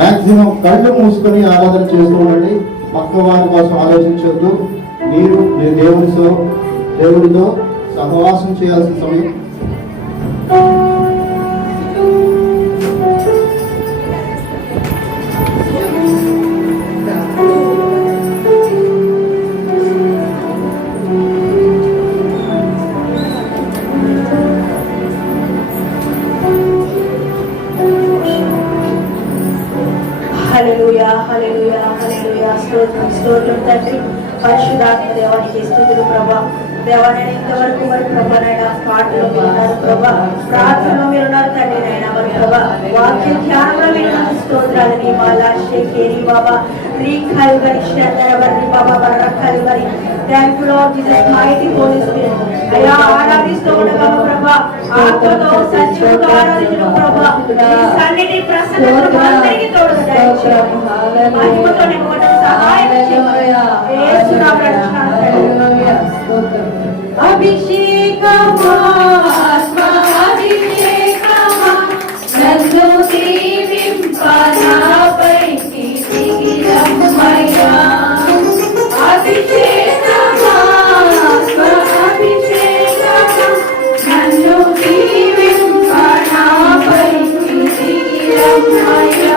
Maximum కళ్ళు మూసుకొని ఆరాధన చేస్తూ ఉండండి. పక్క వారి కోసం ఆలోచించొద్దు. మీరు దేవుడితో సహవాసం చేయాల్సిన సమయం. హల్లెలూయా హల్లెలూయా హల్లెలూయా. స్తోత్రం స్తోత్రం తండ్రి. పరిశుద్ధాత్మ దేవానికి స్తుతులు ప్రభా. దేవానైనా ఇంతవరకు మరి ప్రభానైనా పాటలో మీరున్నారు ప్రభా, ప్రార్థనలో మీరున్నారు తండ్రి నైనా మరి ప్రభా, వాక్య ధ్యానంలో మీరున్నారు. స్తోత్రాలని మాలాషేకేరి బాబా రీఖాలు గరి శందరవర్ని బాబా వరఖాలు గరి. Thank you Lord Jesus mighty Holy Spirit. అయ్యా ఆరాధిస్తూ ఉండగా ప్రభా, ఆత్మతో సత్యముతో ఆరాధించు ప్రభా. ఈ సన్నిధి ప్రసన్నతను అందరికీ తోడుగా దయచేయండి. మహిమతో నింపండి, సహాయం చేయండి. యేసు నామమున హల్లెలూయా. అభిషేకమా ఆత్మ అభిషేకమా నన్ను దీవింపనాపైకి దిగిరమ్మయ్యా. అభిషేకమా ఆత్మ అభిషేకమా నన్ను దీవింపనాపైకి దిగిరమ్మయ్యా.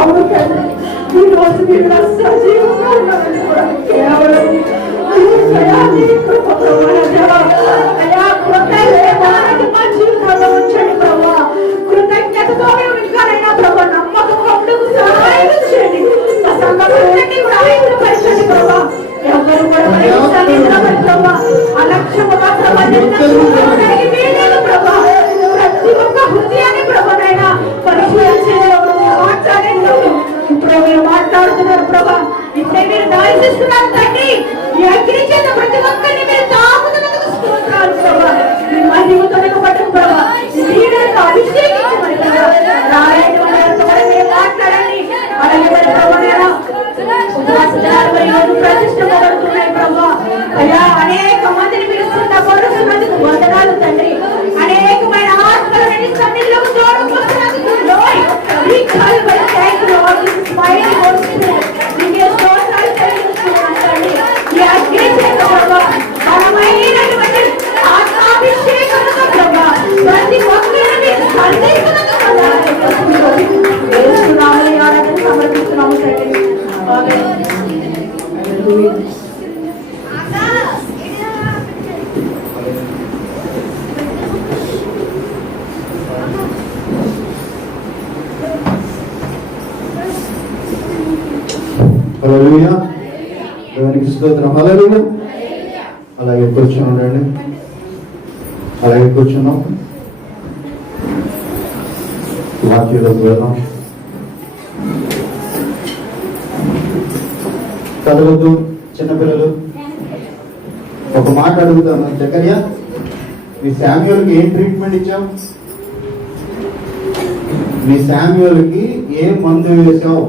అవును తండ్రి, ఈ రోజు మీరు నా సజీవంగా ఉన్నారని కూడా కేవలం మీ దయాన్ని కృప ప్రభు నా దేవా. అయ్యా కృత లేఖనాన్ని మా జీవితంలో ఉంచండి ప్రభు. కృతజ్ఞతతో మేము ఇంకానైనా ప్రభు నమ్మకంగా ఉండకు సహాయం చేయండి. మా సంఘాలన్నింటినీ కూడా ఆయుధపరచండి ప్రభు. ఎవరు కూడా ప్రయత్నించలేదు ప్రభు. అలక్ష్యముగా ప్రభు నిలబడడానికి వీల్లేదు ప్రభు. ప్రతి ఒక్క హృదయాన్ని ప్రభునైనా పరిశీలించేవాడు మాట్లాడండి. ఇప్పుడే మీరు మాట్లాడుతున్నారు ప్రభా, ఇప్పుడే మీరు దయచేస్తున్నారు తండ్రి. ఈ అగ్ని చేత ప్రతి ఒక్కరిని మీరు తాకుతున్నందుకు స్తోత్రాలు ప్రభా. మీ మహిమతో నింపబడ్డ ప్రభా, ఈ వీరులకు అభిషేకించమని ప్రభా. రాయని వాళ్ళతో కూడా మీరు మాట్లాడండి. అలాగే మరి ప్రభునైనా ప్రతిష్టపడుతున్నాయి ప్రభా. అయ్యా అనేక మందిని మీరు సిద్ధపడుతున్నందుకు వందనాలు తండ్రి. అనేకమైన ఆత్మలను సన్నిధిలోకి తోడుకొస్తున్నందుకు Lord, we call by thank you Lord, this is mighty Holy Spirit. నీకే స్తోత్రాలు చెల్లిస్తున్నాను తండ్రి. ఈ అగ్ని చేత ప్రభా బలమైనటువంటి ఆత్మాభిషేకంతో ప్రభా ప్రతి ఒక్కరిని మీరు సంధిస్తున్నందుకు వందనాలు. యేసునామములో ఆరాధన సమర్పిస్తున్నాము తండ్రి. ఆమేన్. హల్లెలూయా. హల్లెలూయా. దేవునికి స్తోత్రం. హల్లెలూయా. అలాగే కూర్చొని ఉండండి. అలాగే కూర్చున్నాం. వాక్యంలోకి వెళ్దాం. చదవద్దు చిన్నపిల్లలు. ఒక మాట అడుగుతాను. జకర్యా, మీ శామ్యూల్కి ఏం ట్రీట్మెంట్ ఇచ్చావు? మీ శామ్యూల్కి ఏ మందు వేసావు?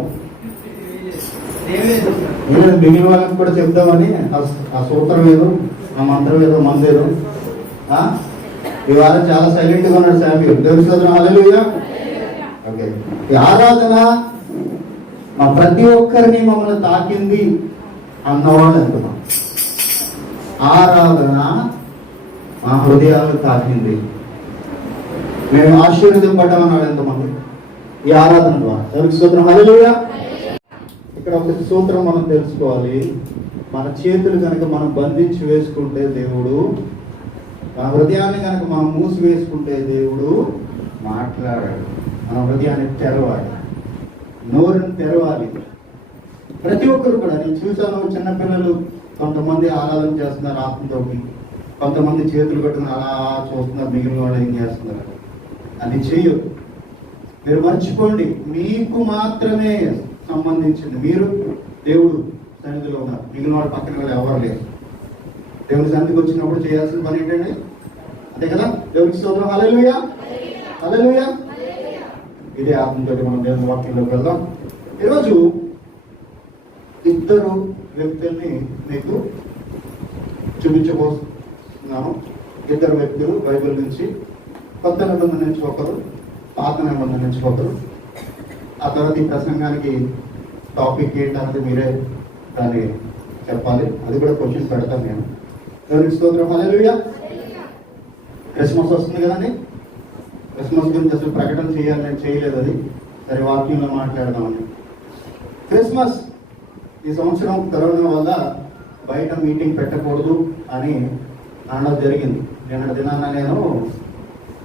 మిగిలిన వాళ్ళకి కూడా చెప్దామని ఆ సూత్రం ఏదో, ఆ మంత్రం ఏదో, మందు ఏదో. ఈ వారం చాలా సైలెంట్ గా ఉన్నాడు శామ్యూల్. దేవుని స్తోత్రం. హల్లెలూయా. ఓకే, ఈ ఆరాధన మా ప్రతి ఒక్కరిని మమ్మల్ని తాకింది అన్నవాళ్ళు ఎంతమంది? ఆరాధన మా హృదయాలను తాకింది, మేము ఆశీర్వదింపడ్డామన్నాడు ఎంతమంది ఈ ఆరాధన ద్వారా? దేవునికి స్తోత్రం. హల్లెలూయా. ఇక్కడ ఒక సూత్రం మనం తెలుసుకోవాలి. మన చేతులు కనుక మనం బంధించి వేసుకుంటే దేవుడు, మన హృదయాన్ని కనుక మనం మూసి వేసుకుంటే దేవుడు మాట్లాడాడు. మన హృదయాన్ని తెరవాలి, నోరుని తెరవాలి. ప్రతి ఒక్కరు కూడా, నేను చూశాను చిన్నపిల్లలు కొంతమంది ఆరాధన చేస్తున్నారు ఆత్మతోటి, కొంతమంది చేతులు కట్టుకుని అలా చూస్తున్నారు, మిగిలిన వాళ్ళు ఏం చేస్తున్నారు. అది చెయ్యు. మీరు మర్చిపోండి, మీకు మాత్రమే సంబంధించింది. మీరు దేవుడు సన్నిధిలో ఉన్నారు, మిగిలిన వాడు పక్కన కూడా ఎవరు లేరు. దేవుడి సన్నిధికి వచ్చినప్పుడు చేయాల్సిన పని ఏంటండి? అంతే కదా. దేవుడికి స్తోత్రం. హల్లెలూయా. హల్లెలూయా. ఇదే ఆత్మతోటి మనం దేవుని వాక్యంలోకి వెళ్దాం. ఈరోజు ఇద్దరు వ్యక్తుల్ని మీకు చూపించబోతున్నాను. ఇద్దరు వ్యక్తులు బైబిల్ నుంచి, కొత్త నిబంధన నుంచి ఒకరు, పాత నిబంధన నుంచి ఒకరు. ఆ తర్వాత ఈ ప్రసంగానికి టాపిక్ ఏంటన్నది మీరే దాన్ని చెప్పాలి. అది కూడా క్వశ్చన్స్ పెడతాను నేను. దేవునికి స్తోత్రం. హల్లెలూయా. క్రిస్మస్ వస్తుంది కదండి. క్రిస్మస్ గురించి అసలు ప్రకటన చేయాలి, నేను చేయలేదు. అది సరే వాక్యంలో మాట్లాడదామని. క్రిస్మస్ ఈ సంవత్సరం కరోనా వల్ల బయట మీటింగ్ పెట్టకూడదు అని అనడం జరిగింది. నిన్న దినాన నేను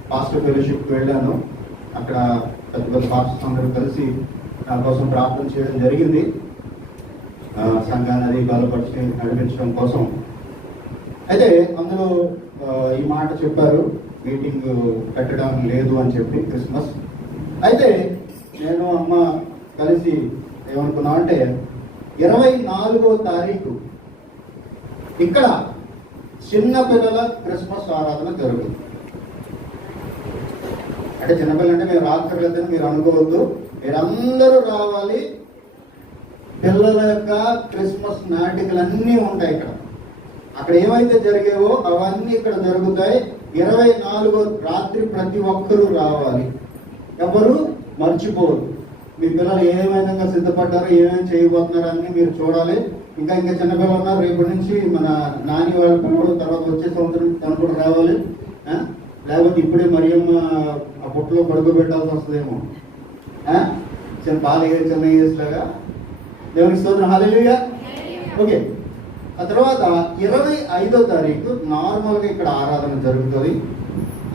పాస్టర్ ఫెలోషిప్కి వెళ్ళాను. అక్కడ పెద్ద పెద్ద పాస్టర్స్ అందరూ కలిసి నా కోసం ప్రార్థన చేయడం జరిగింది. సంఘాన్ని అది బలపరిచి నడిపించడం కోసం. అయితే అందులో ఈ మాట చెప్పారు, మీటింగ్ పెట్టడం లేదు అని చెప్పి క్రిస్మస్. అయితే నేను అమ్మ కలిసి ఏమనుకున్నామంటే 24వ తారీఖు ఇక్కడ చిన్నపిల్లల క్రిస్మస్ ఆరాధన జరుగుతుంది. అంటే చిన్నపిల్లలు అంటే మీరు రాత్రులేదని మీరు అనుకోవద్దు, మీరందరూ రావాలి. పిల్లల యొక్క క్రిస్మస్ నాటికలు అన్నీ ఉంటాయి ఇక్కడ. అక్కడ ఏమైతే జరిగేవో అవన్నీ ఇక్కడ జరుగుతాయి. 24వ రాత్రి ప్రతి ఒక్కరూ రావాలి, ఎవరు మర్చిపోవద్దు. మీ పిల్లలు ఏ విధంగా సిద్ధపడ్డారో, ఏమేమి చేయబోతున్నారో అన్ని మీరు చూడాలి. ఇంకా చిన్నపిల్లలు ఉన్నారు. రేపటి నుంచి మన నాని వాళ్ళ పిల్లలు, తర్వాత వచ్చే సంవత్సరం తను కూడా రావాలి. లేకపోతే ఇప్పుడే మరియమ్మ ఆ పుట్టలో పడుకోబెట్టాల్సి వస్తుందేమో. చిన్న చిన్న ఏజ్ లాగా. దేవునికి స్తోత్రం, హల్లెలూయా. ఓకే, ఆ తర్వాత 25వ తారీఖు నార్మల్గా ఇక్కడ ఆరాధన జరుగుతుంది.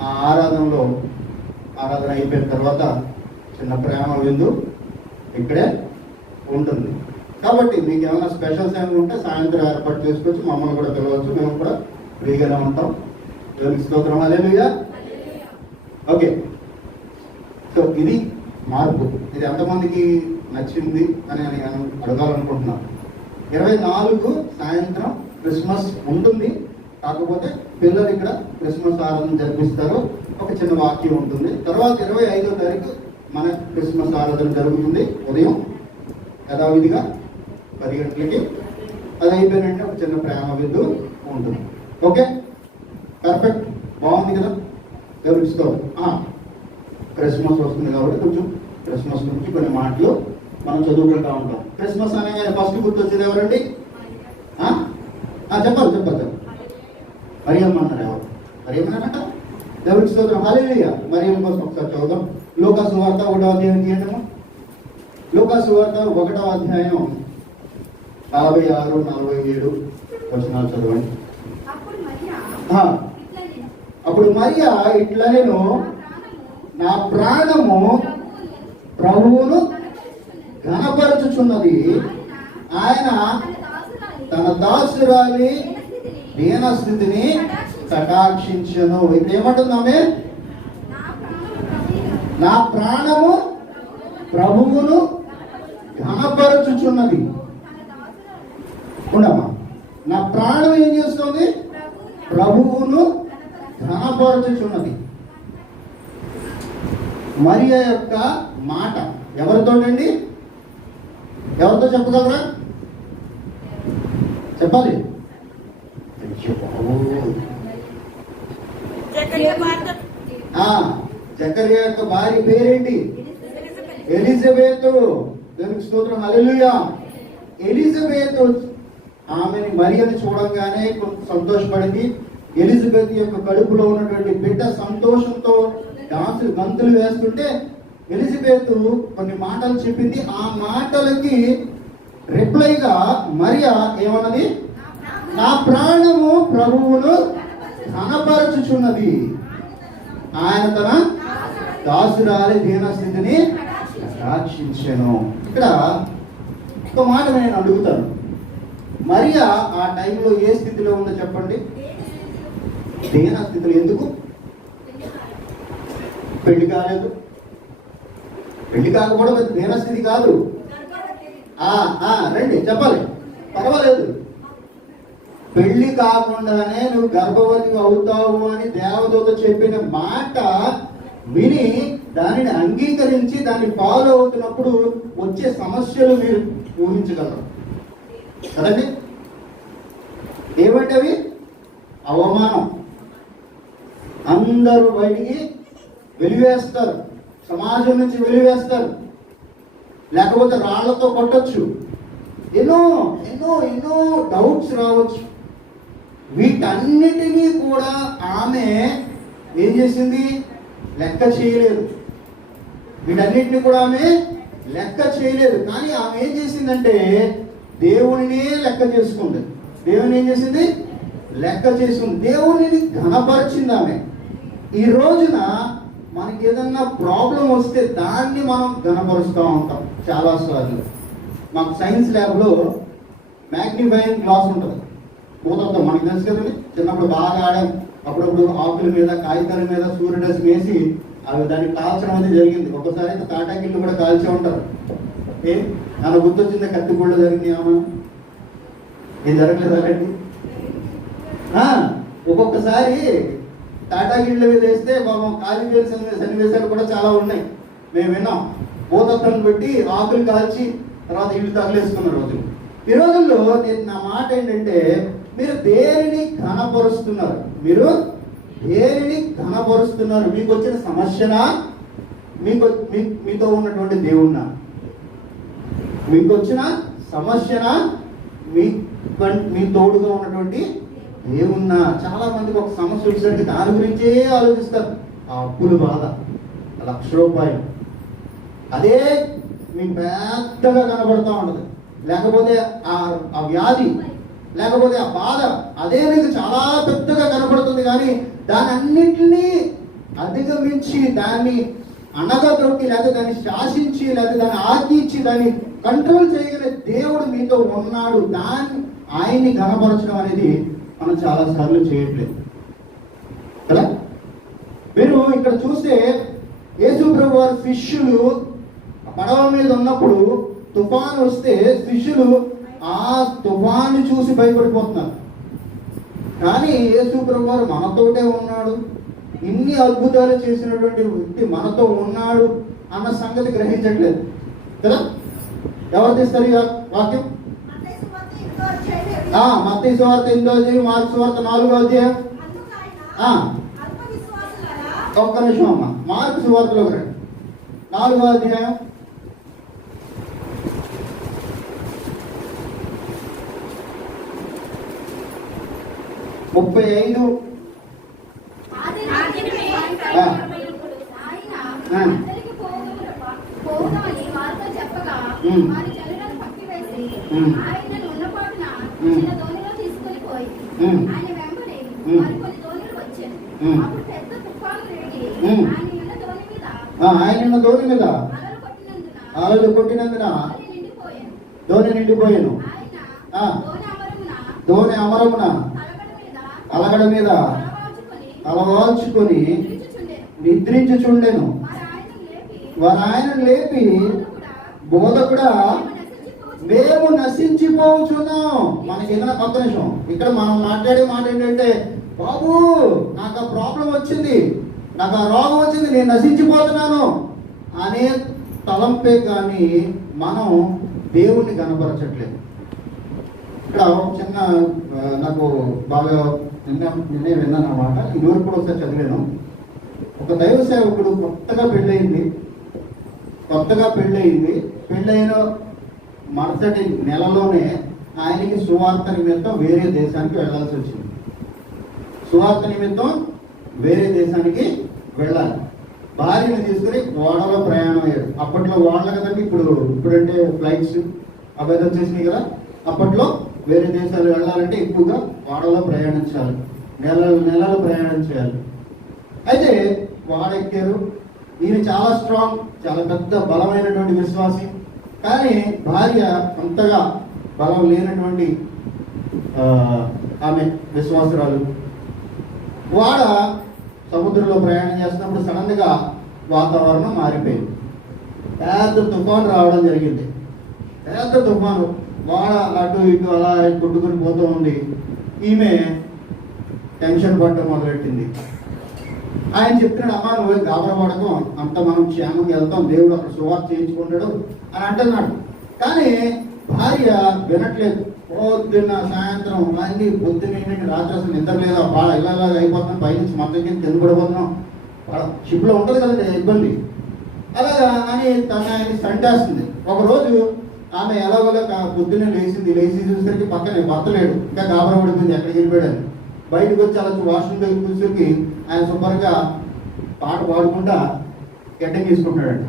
ఆ ఆరాధన అయిపోయిన తర్వాత చిన్న ప్రేమ విందు ఇక్కడే ఉంటుంది. కాబట్టి మీకు ఏమైనా స్పెషల్స్ ఏమైనా ఉంటే సాయంత్రం ఏర్పాటు చేసుకోవచ్చు, మమ్మల్ని కూడా పిలవచ్చు, మేము కూడా ఫ్రీగానే ఉంటాం. దేవునికి స్తోత్రం, హల్లెలూయా. ఓకే, సో ఇది మార్పు. ఇది ఎంతమందికి నచ్చింది అని నేను అడగాలనుకుంటున్నాను. 24 సాయంత్రం క్రిస్మస్ ఉంటుంది, కాకపోతే పిల్లలు ఇక్కడ క్రిస్మస్ ఆరాధన జరిపిస్తారు. ఒక చిన్న వాక్యం ఉంటుంది. తర్వాత 25వ తారీఖు మన క్రిస్మస్ ఆరాధన జరుగుతుంది ఉదయం యథావిధిగా 10 గంటలకి. అది అయిపోయినంటే ఒక చిన్న ప్రేమ విందు ఉంటుంది. ఓకే, పర్ఫెక్ట్, బాగుంది కదా. గమనిస్తాం. క్రిస్మస్ వస్తుంది కాబట్టి కొంచెం క్రిస్మస్ గురించి కొన్ని మాటలు మనం చదువుకుంటూ ఉంటాం. క్రిస్మస్ అనగానే ఫస్ట్ గుర్తొచ్చేది ఎవరండి? చెప్పాలి. మరియమ్మ అన్నారు. ఎవరు మరియమ్మనంట? దేవుడికి స్తోత్రం, హల్లెలూయా. మరియమ్మ కోసం ఒకసారి చదువుదాం. లూకా సువార్త 1వ అధ్యాయం తీయండి. లూకా సువార్త 1వ అధ్యాయం 46-47 వచనాలు చదవండి. అప్పుడు మరియా ఇట్లా, నేను నా ప్రాణము ప్రభువును ఘనపరచుచున్నది, ఆయన తన దాసురాలి దీనస్థితిని కటాక్షించను. ఇప్పుడు ఏమంటుందామే? నా ప్రాణము ప్రభువును ఘనపరచుచున్నది. ఉండమ్మా, నా ప్రాణం ఏం చేస్తుంది? ప్రభువును ఘనపరచుచున్నది. మరియ యొక్క మాట ఎవరితోటండి? ఎవరితో చెప్పగలరా? చెప్పాలి. జకర్యా యొక్క భార్య పేరేంటి? ఎలిజబెత్. దేవునికి స్తోత్రం, హల్లెలూయా. ఎలిజబెత్ ఆమెని మరియని చూడంగానే కొంత సంతోషపడింది. ఎలిజబెత్ యొక్క కడుపులో ఉన్నటువంటి బిడ్డ సంతోషంతో గంతులు వేస్తుంటే ఎలిజబెత్ కొన్ని మాటలు చెప్పింది. ఆ మాటలకి రిప్లైగా మరియా ఏమన్నది? నా ప్రాణము ప్రభువును ఘనపరచుచున్నది, ఆయన తన దాసురాలి దీనస్థితిని రక్షించెను. ఇక్కడ ఒక మాట నేను అడుగుతాను. మరియా ఆ టైంలో ఏ స్థితిలో ఉందో చెప్పండి? దీనస్థితిలో. ఎందుకు? పెళ్లి కాలేదు. పెళ్లి కాకపోవడం దీనస్థితి కాదు. రండి చెప్పాలి, పర్వాలేదు. పెళ్లి కాకుండానే నువ్వు గర్భవతి అవుతావు అని దేవదూత చెప్పిన మాట విని దానిని అంగీకరించి దాన్ని ఫాలో అవుతున్నప్పుడు వచ్చే సమస్యలు మీరు ఊహించగలరు కదండి. ఏమంటే అవి అవమానం. అందరూ బయటికి వెలివేస్తారు, సమాజం నుంచి వెలివేస్తారు, లేకపోతే రాళ్లతో కొట్టచ్చు. ఎన్నో ఎన్నో ఎన్నో డౌట్స్ రావచ్చు. వీటన్నిటినీ కూడా ఆమె ఏం చేసింది? లెక్క చేయలేదు. వీటన్నిటిని కూడా ఆమె లెక్క చేయలేదు. కానీ ఆమె ఏం చేసిందంటే దేవునినే లెక్క చేసుకుంది. దేవుని ఏం చేసింది? లెక్క చేసుకుంది. దేవునిని ఘనపరిచింది ఆమె. ఈ రోజున మనకి ఏదన్నా ప్రాబ్లం వస్తే దాన్ని మనం ఘనపరుస్తూ ఉంటాం చాలాసార్లు. మాకు సైన్స్ ల్యాబ్లో మ్యాగ్నిఫైయింగ్ గ్లాస్ ఉంటుంది. భూతత్వం మనకి తెలుసు కదండి. చిన్నప్పుడు బాగా ఆడాం. అప్పుడప్పుడు ఆకుల మీద కాగితాల మీద సూర్యుడస్ వేసి అవి దాన్ని కాల్చడం అనేది జరిగింది. ఒక్కసారి అయితే తాటాకిళ్ళు కూడా కాల్చే ఉంటారు. నన్ను గుర్తొచ్చింది, కత్తి గుళ్ళు జరిగింది. ఏం జరగలేదు అక్కడికి. ఒక్కొక్కసారి తాటాకిళ్ళ మీద వేస్తే పాపం కాలిపోయిన సన్నివేశాలు కూడా చాలా ఉన్నాయి. మేము విన్నాం. భూతత్వాన్ని పెట్టి ఆకులు కాల్చి తర్వాత ఇల్లు తగిలేసుకున్న రోజులు. ఈ రోజుల్లో నేను నా మాట ఏంటంటే, మీరు దేనిని ఘనపరుస్తున్నారు? మీరు దేనిని ఘనపరుస్తున్నారు? మీకు వచ్చిన సమస్యనా? మీతో ఉన్నటువంటి దేవుణ్ణా? మీకు వచ్చిన సమస్యనా? మీ తోడుగా ఉన్నటువంటి దేవుణ్ణా? చాలా మందికి ఒక సమస్య వచ్చేసరికి దాని గురించే ఆలోచిస్తారు. ఆ అప్పులు బాధ, 1,00,000 రూపాయలు. అదే మీకు పెద్దగా కనబడుతూ ఉంటుంది, లేకపోతే ఆ వ్యాధి, లేకపోతే ఆ బాధ అదే మీకు చాలా పెద్దగా కనబడుతుంది. కానీ దాని అన్నింటినీ అధిగమించి దాన్ని అణగదొక్కి, లేకపోతే దాన్ని శాసించి, లేకపోతే దాన్ని ఆజ్ఞించి దాన్ని కంట్రోల్ చేయగలిగే దేవుడు మీతో ఉన్నాడు. ఆయన్ని కనపరచడం అనేది మనం చాలా సార్లు చేయట్లేదు కదా. మీరు ఇక్కడ చూస్తే యేసు ప్రభు వారి శిష్యులు పడవ మీద ఉన్నప్పుడు తుఫాను వస్తే శిష్యులు ఆ తుఫాను చూసి భయపడిపోతున్నారు. కానీ యేసు ప్రభు వారు మనతోటే ఉన్నాడు, ఇన్ని అద్భుతాలు చేసినటువంటి వ్యక్తి మనతో ఉన్నాడు అన్న సంగతి గ్రహించట్లేదు కదా. ఎవరు తీస్తారు ఈ వాక్యం? మత్తయి సువార్త 8వ అధ్యాయం, మార్కు సువార్త 4వ అధ్యాయం. ఒక్క నిమిషం అమ్మ, మార్కు సువార్తలో రండి, 4వ అధ్యాయం 35. ఆయన దోణి మీద అలలు కొట్టినందున దోణి నిండిపోయాను. దోణి అమరమున అలగడ మీద అలవాల్చుకొని నిద్రించుచుండెను. వారు ఆయనను లేపి, బోధకుడా మేము నశించిపోతున్నాం. మనకి ఏదైనా కొత్త విషయం ఇక్కడ మనం మాట్లాడే మాట ఏంటంటే, బాబు నాకు ఆ ప్రాబ్లం వచ్చింది, నాకు ఆ రోగం వచ్చింది, నేను నశించిపోతున్నాను అనే తలంపే కానీ మనం దేవుణ్ణి కనపరచట్లేదు. ఇక్కడ చిన్న నాకు బాగా నిన్నే విన్నాను అన్నమాట. ఇదివరకు కూడా ఒకసారి చదివాను. ఒక దైవ సేవకుడు కొత్తగా పెళ్ళైన మరుసటి నెలలోనే ఆయనకి సువార్త నిమిత్తం వేరే దేశానికి వెళ్ళాల్సి వచ్చింది. సువార్త నిమిత్తం వేరే దేశానికి వెళ్ళాలి. భార్యను తీసుకుని ఓడలో ప్రయాణం అయ్యాడు. అప్పట్లో ఓడలు కదండి, ఇప్పుడంటే ఫ్లైట్స్ అవి వచ్చేసినాయి కదా. అప్పట్లో వేరే దేశాలు వెళ్ళాలంటే ఎక్కువగా ఓడలో ప్రయాణించాలి, నెలలు ప్రయాణం చేయాలి. అయితే వాడెక్కారు. ఈయన చాలా స్ట్రాంగ్, చాలా పెద్ద బలమైనటువంటి విశ్వాసి. కానీ భార్య అంతగా బలం లేనటువంటి ఆమె విశ్వాసురాలు. వాడ సముద్రంలో ప్రయాణం చేస్తున్నప్పుడు సడన్ గా వాతావరణం మారిపోయింది. పెద్ద తుఫాను రావడం జరిగింది. పెద్ద తుఫాను, వాడ అటు ఇటు అలా కొట్టుకొని పోతూ ఉంది. ఈమె టెన్షన్ పడటం మొదలెట్టింది. ఆయన చెప్తున్నాడు, అమ్మా నువ్వు గాబరపడకు, అంత మనం క్షేమంగా వెళ్తాం, దేవుడు అక్కడ సువార్త చేయించుకుంటాడు అని అంటున్నాడు. కానీ భార్య వినట్లేదు. పొద్దున్న సాయంత్రం అన్ని పొద్దున్న ఏంటంటే రాత్రి అసలు నిద్ర లేదా, బాగా ఇలాగా అయిపోతున్నాం, పైనుంచి మన దగ్గర కింద పడిపోతున్నాం, షిప్లో ఉంటుంది కదండి ఇబ్బంది. అలాగా అని ఆయన సంటేస్తుంది. ఒకరోజు ఆమె ఎలాగోలా పొద్దున్నే లేచి చూసేసరికి పక్కనే భర్త లేడు, ఇంకా గాబర పడిపోయింది, ఎక్కడికి వెళ్ళిపోయాడు. బయటకు వచ్చి అలా వాష్రూమ్ దగ్గర చూసేసరికి ఆయన శుభ్రంగా పాట పాడుకుంటా గడ్డం తీసుకుంటాడంట.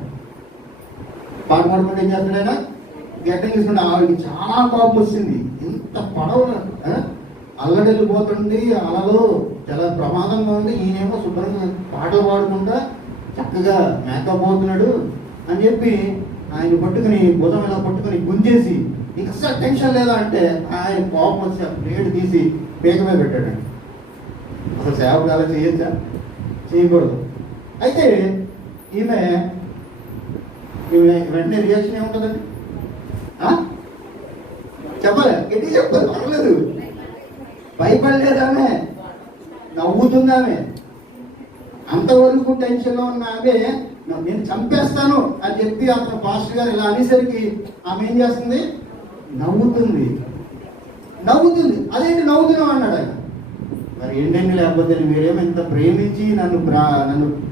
పాట పాడుకుంటే ఏం చేస్తాడు ఆయన? గడ్డం తీసుకుంటే ఆవిడకి చాలా కోపం వచ్చింది. ఇంత పడవ అల్లడెళ్ళిపోతుంది, అలలో చాలా ప్రమాదంగా ఉంది, ఈయనేమో శుభ్రంగా పాటలు పాడుకుంటా చక్కగా మేకప్ అవుతున్నాడు అని చెప్పి ఆయన పట్టుకుని భుజం ఇలా పట్టుకుని గుంజేసి, ఇంకా టెన్షన్ లేదా అంటే ఆయన కోపం వచ్చి ఆ ప్లేట్ తీసి పేక మీద పెట్టాడండి. అసలు సేవకు అలా చేయొచ్చా? చేయకూడదు. అయితే ఈమె వెంటనే రియాక్షన్ ఏముంటుందండి? చెప్పాలి, గట్టి చెప్పాలి, పర్లేదు. భయపడలేదామె, నవ్వుతుందామె. అంతవరకు టెన్షన్లో ఉన్న ఆమె నేను చంపేస్తాను అని చెప్పి అతను పాస్టర్ గారు ఇలా అనేసరికి ఆమె ఏం చేస్తుంది? నవ్వుతుంది. అదేంటి నవ్వుతున్నావు అన్నాడు ఆయన. మరి ఏంటండి, లేకపోతే మీరేమో ఇంత ప్రేమించి నన్ను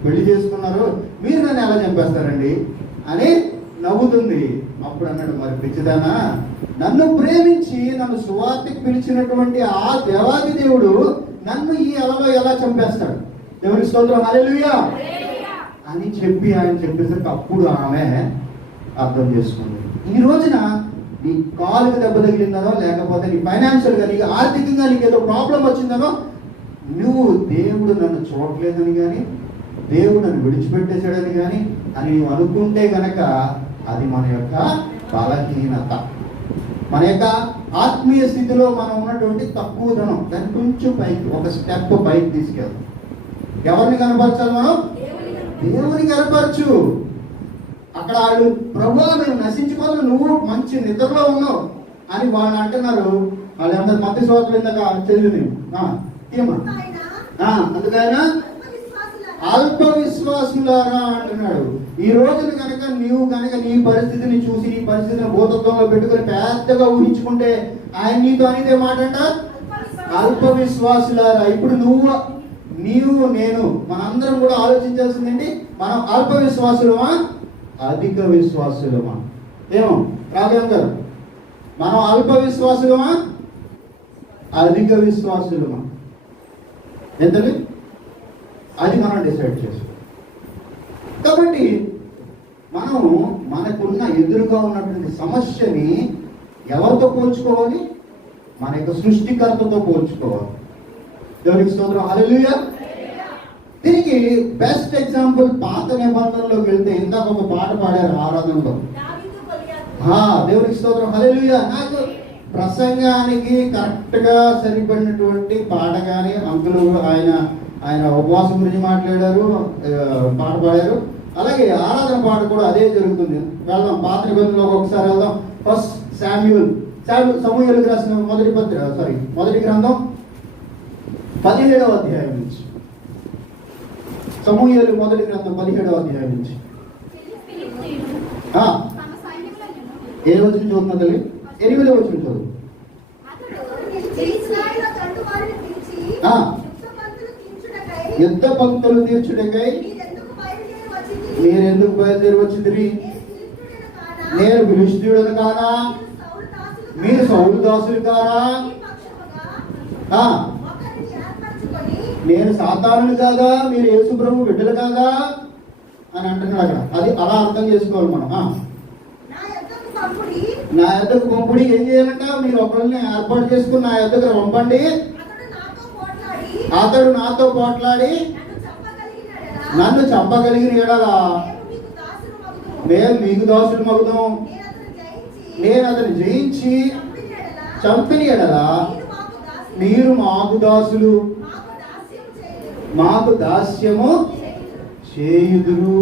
పెళ్లి చేసుకున్నారు, మీరు నన్ను ఎలా చంపేస్తారండి అని నవ్వుతుంది. అప్పుడు అన్నాడు, మరి పిచ్చిదానా, నన్ను ప్రేమించి నన్ను సువార్తకి పిలిచినటువంటి ఆ దేవాది దేవుడు నన్ను ఈ అలలో ఎలా చంపేస్తాడు? దేవుని స్తోత్రం, హల్లెలూయా అని చెప్పి ఆయన చెప్పేసరికి అప్పుడు ఆమె అర్థం చేసుకోండి. ఈ రోజున నీ కాలుకి దెబ్బ తగిలిందనో, లేకపోతే నీ ఫైనాన్షియల్గా నీకు ఆర్థికంగా నీకు ఏదో ప్రాబ్లం వచ్చిందనో, నువ్వు దేవుడు నన్ను చూడలేదని కానీ, దేవుడు నన్ను విడిచిపెట్టేశాడని కానీ అని నువ్వు అనుకుంటే గనక అది మన యొక్క బలహీనత. మన యొక్క ఆత్మీయ స్థితిలో మనం ఉన్నటువంటి తక్కువదనం. దాన్ని కొంచెం పైకి, ఒక స్టెప్ పైకి తీసుకెళ్తాం. ఎవరిని కనపరచాలి మనం? దేవుని కనపరచు. అక్కడ వాళ్ళు ప్రభువా మేము నశించిపోతాం, నువ్వు మంచి నిద్రలో ఉన్నావు అని వాళ్ళు అంటున్నారు. వాళ్ళందరూ మత్తయి సువార్తలో ఇందాక చదివి అందుకైనా అల్ప విశ్వాసులారా అంటున్నాడు. ఈ రోజున కనుక నీవు కనుక నీ పరిస్థితిని చూసి, నీ పరిస్థితిని భూతత్వంలో పెట్టుకుని పెద్దగా ఊహించుకుంటే ఆయన నీతో అనేది మాట అల్ప విశ్వాసులారా. ఇప్పుడు నీవు నేను మనందరం కూడా ఆలోచించాల్సిందండి, మనం అల్ప విశ్వాసులమా అధిక విశ్వాసులమా? ఏమో రాఘవం గారు, మనం అల్ప విశ్వాసులమా అధిక విశ్వాసులమా? ఎంతది అది మనం డిసైడ్ చేసుకో. కాబట్టి మనం మనకున్న ఎదురుగా ఉన్నటువంటి సమస్యని ఎవరితో పోల్చుకోవాలి? మన యొక్క సృష్టికర్తతో పోల్చుకోవాలి. దేవునికి స్తోత్రం, హల్లెలూయా. దీనికి బెస్ట్ ఎగ్జాంపుల్ పాత నిబంధనలోకి వెళ్తే ఇందాక ఒక పాట పాడారు ఆరాధనలో. దేవునికి స్తోత్రం, హల్లెలూయా. నాకు ప్రసంగానికి కరెక్ట్ గా సరిపడినటువంటి పాట కానీ, అంకులు ఆయన ఉపవాసం గురించి మాట్లాడారు, పాట పాడారు. అలాగే ఆరాధన పాట కూడా అదే జరుగుతుంది. వెళ్దాం పాత నిబంధనలోకి ఒకసారి వెళ్దాం. ఫస్ట్ సమూయేలుకు రాసిన మొదటి గ్రంథం 17వ అధ్యాయం నుంచి. సమూయేలు మొదటి గ్రంథం 17వ అధ్యాయం నుంచి ఏ వచ్చిన చదువుతున్నా తల్లి? 8వ వచ్చిన చదువు. యుద్ధ పంక్తులు తీర్చుటకై మీరెందుకు బయలుదేరి వచ్చింది? నేను ఫిలిష్తీయుడను కానా? మీరు సౌలు దాసులు కానా? నేను సాతానుడు కాదా? మీరు యేసు ప్రభు బిడ్డలు కాదా అని అంటున్నాడు అక్కడ. అది అలా అర్థం చేసుకోవాలి మనం. నా యొద్దకు పంపుడి. ఏం చేయాలంట? మీరు ఒకరిని ఏర్పాటు చేసుకుని నా యొద్దకు పంపండి. అతడు నాతో పోట్లాడి నన్ను చంపగలిగిన ఎడలా మేము మీకు దాసులు మగుదాం. నేను అతను జయించి చంపిన ఎడలా మీరు మాకు దాసులు, మాకు దాస్యము చేయుదురు.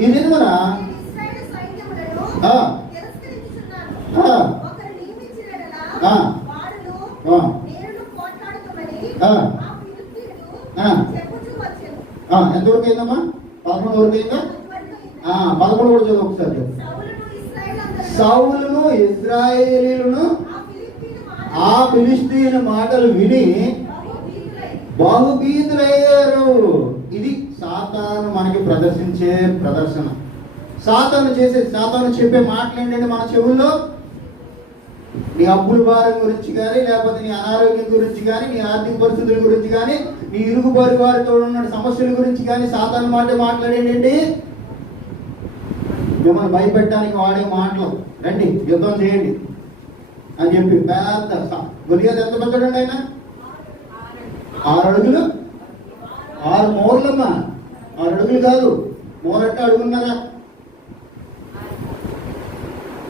ఈ దినమున ఎంతవరకు అయిందమ్మా? 11 వరకు అయిందా? 11 కూడా చదువు ఒకసారి. సౌలును ఇశ్రాయేలీయులను ఆ ఫిలిష్తీయుల మాటలు విని బహుభీతులయ్యారు. ఇది సాతాను మనకి ప్రదర్శించే ప్రదర్శన. సాతాను చెప్పే మాటలు ఏంటంటే మన చెవుల్లో నీ అప్పుల భారం గురించి కానీ, లేకపోతే నీ అనారోగ్యం గురించి కానీ, నీ ఆర్థిక పరిస్థితుల గురించి కానీ, నీ ఇరుగు పొరుగు వారితో ఉన్న సమస్యల గురించి కానీ సాతాను మాట్లాడేటండి మిమ్మల్ని భయపెట్టడానికి వాడే మాటలు. రండి యుద్ధం చేయండి అని చెప్పి పెద్ద గొలియాతు ఎంత పెద్దడండి ఆయన? 6 అడుగులు 6 మూరలమ్మా. 6 అడుగులు కాదు, మూరంటే అడుగున్నారా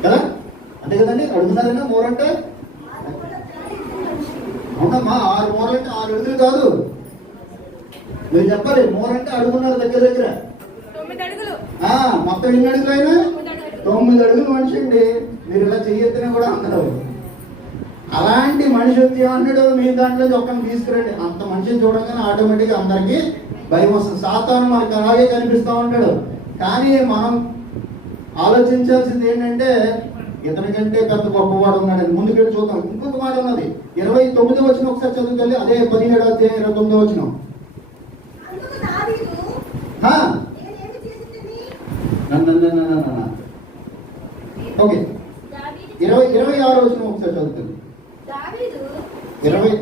కదా? అంతే కదండి, అడుగున్నారన్నా మూరంటే. అవునమ్మా, 6 మూరలంటే 6 అడుగులు కాదు. మీరు చెప్పాలి, మూరంటే అడుగున్నారు దగ్గర. మొత్తం ఎన్ని అడుగులు అయినా 9 అడుగులు మనిషి అండి. మీరు ఇలా చెయ్యొద్దని కూడా అన్నారు. అలాంటి మనిషి వచ్చి అన్నాడు, మీ దాంట్లో ఒక్కరిని తీసుకురండి. అంత మనిషిని చూడగానే ఆటోమేటిక్గా అందరికీ భయం వస్తుంది. సాతాను మనకు అలాగే కనిపిస్తూ ఉంటాడు. కానీ మనం ఆలోచించాల్సింది ఏంటంటే ఇతని కంటే పెద్ద గొప్పవాడు ఉన్నాడు. ముందుకెళ్ళి చూద్దాం. ఇంకొక మాట ఉన్నది, 29వ వచనం ఒకసారి చదువుకెళ్ళి. అదే 17వ అధ్యాయం 29వ వచనం. ఓకే, 26వ వచనం ఒకసారి చదువుతుంది. 20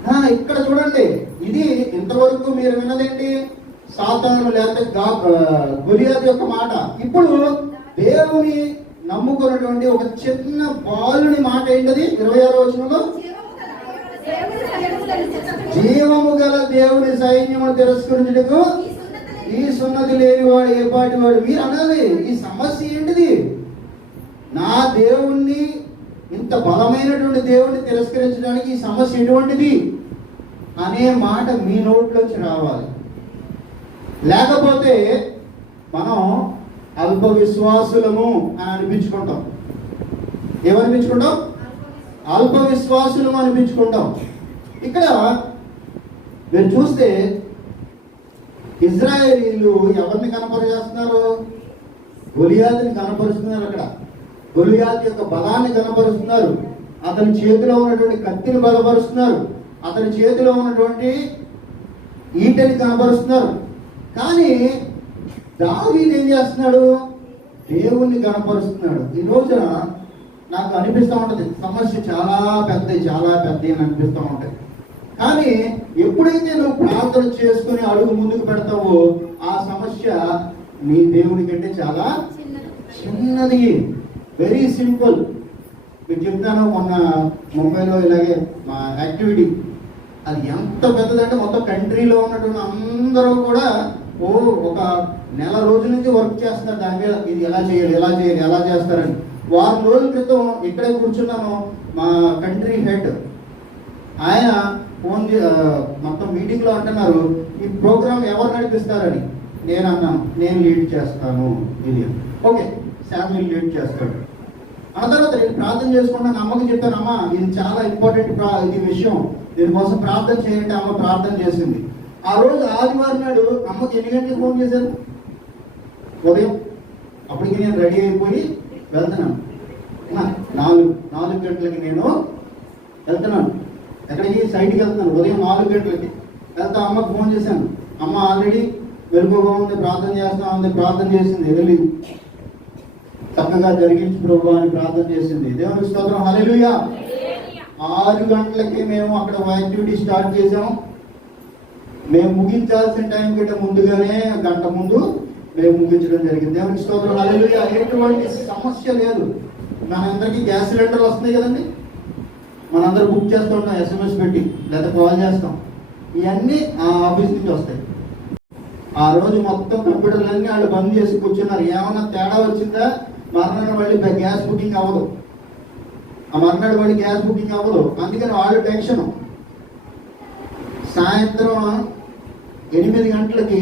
ఆ ఇక్కడ చూడండి, ఇది ఇంతవరకు మీరు విన్నదేంటి? సాతాను లేకపోతే గొలియాతు యొక్క మాట. ఇప్పుడు దేవుని నమ్ముకున్నటువంటి ఒక చిన్న బాలుని మాట ఏంటది? 26వ వచనంలో, జీవము గల దేవుని సైన్యమును తిరస్కరించుటకు ఈ సున్నతి లేనివాడు ఏ పాటి వాడు. మీరు అనాలి, ఈ సమస్య ఏంటిది? నా దేవుణ్ణి, ఇంత బలమైనటువంటి దేవుణ్ణి తిరస్కరించడానికి ఈ సమస్య ఎటువంటిది అనే మాట మీ నోట్లోంచి రావాలి. లేకపోతే మనం అల్ప విశ్వాసులము అని అనిపించుకుంటాం. ఏమనిపించుకుంటాం? అల్ప విశ్వాసులము అనిపించుకుంటాం. ఇక్కడ మీరు చూస్తే ఇజ్రాయేలీలు ఎవరిని కనపరుస్తున్నారు? గొలియాతుని కనపరుస్తున్నారు. అక్కడ గొలియాతు యొక్క బలాన్ని కనపరుస్తున్నారు. అతని చేతిలో ఉన్నటువంటి కత్తిని బలపరుస్తున్నారు. అతని చేతిలో ఉన్నటువంటి ఈటని కనపరుస్తున్నారు. కానీ దావీదు ఏం చేస్తున్నాడు? దేవుణ్ణి కనపరుస్తున్నాడు. ఈ రోజున నాకు అనిపిస్తూ ఉంటుంది, సమస్య చాలా పెద్దది అని అనిపిస్తూ ఉంటాయి. కానీ ఎప్పుడైతే నువ్వు ప్రార్థన చేసుకుని అడుగు ముందుకు పెడతావో ఆ సమస్య నీ దేవుని కంటే చాలా చిన్నది. Very simple. మీకు చెప్తాను, మొన్న ముంబైలో ఇలాగే మా యాక్టివిటీ, అది ఎంత పెద్దదంటే మొత్తం కంట్రీలో ఉన్నటువంటి అందరూ కూడా ఒక నెల రోజుల నుంచి వర్క్ చేస్తున్నారు దాని మీద. ఇది ఎలా చేయాలి ఎలా చేస్తారని. వారం రోజుల క్రితం ఇక్కడే కూర్చున్నాను, మా కంట్రీ హెడ్ ఆయన ఫోన్ మొత్తం మీటింగ్లో అంటున్నారు, ఈ ప్రోగ్రామ్ ఎవరు నడిపిస్తారని. నేను అన్నాను, నేను లీడ్ చేస్తాను. ఇది ఓకే, శామ్యుల్ లీడ్ చేస్తాడు. ఆ తర్వాత నేను ప్రార్థన చేసుకుంటాను. అమ్మకి చెప్పాను, అమ్మ ఇది చాలా ఇంపార్టెంట్ ఇది విషయం, దీనికోసం ప్రార్థన చేయండి. అమ్మ ప్రార్థన చేసింది. ఆ రోజు ఆదివారం నాడు అమ్మకి ఎన్ని గంటలకు ఫోన్ చేశాను? ఉదయం. అప్పటికి నేను రెడీ అయిపోయి వెళ్తున్నాను. 4 గంటలకి నేను వెళ్తున్నాను. ఎక్కడికి? సైడ్కి వెళ్తున్నాను. ఉదయం 4 గంటలకి వెళ్తా. అమ్మకు ఫోన్ చేశాను. అమ్మ ఆల్రెడీ మెరుగుగా ఉంది, ప్రార్థన చేస్తా ఉంది. ప్రార్థన చేసింది, వెళ్ళి చక్కగా జరిగించి ప్రభు అని ప్రార్థన చేసింది. దేవునికి స్తోత్రం, హల్లెలూయా. 6 గంటలకి మేము అక్కడ యాక్టివిటీ స్టార్ట్ చేసాము. మేము ముగించాల్సిన టైం కంటే ముందుగానే గంట ముందు మేము ముగించడం జరిగింది. దేవునికి స్తోత్రం, హల్లెలూయా. ఎటువంటి సమస్య లేదు. మనందరికీ గ్యాస్ సిలిండర్లు వస్తున్నాయి కదండి, మనందరూ బుక్ చేస్తూ ఉంటాం, SMS పెట్టి లేదా కాల్ చేస్తాం. ఇవన్నీ ఆ ఆఫీస్ నుంచి వస్తాయి. ఆ రోజు మొత్తం కంప్యూటర్లన్నీ వాళ్ళు బంద్ చేసి కూర్చున్నారు. ఏమన్నా తేడా వచ్చిందా? మర్నాడు మళ్ళీ గ్యాస్ బుకింగ్ అవ్వదు. ఆ మర్నాడు మళ్ళీ గ్యాస్ బుకింగ్ అవ్వదు. అందుకని వాళ్ళు టెన్షన్. సాయంత్రం 8 గంటలకి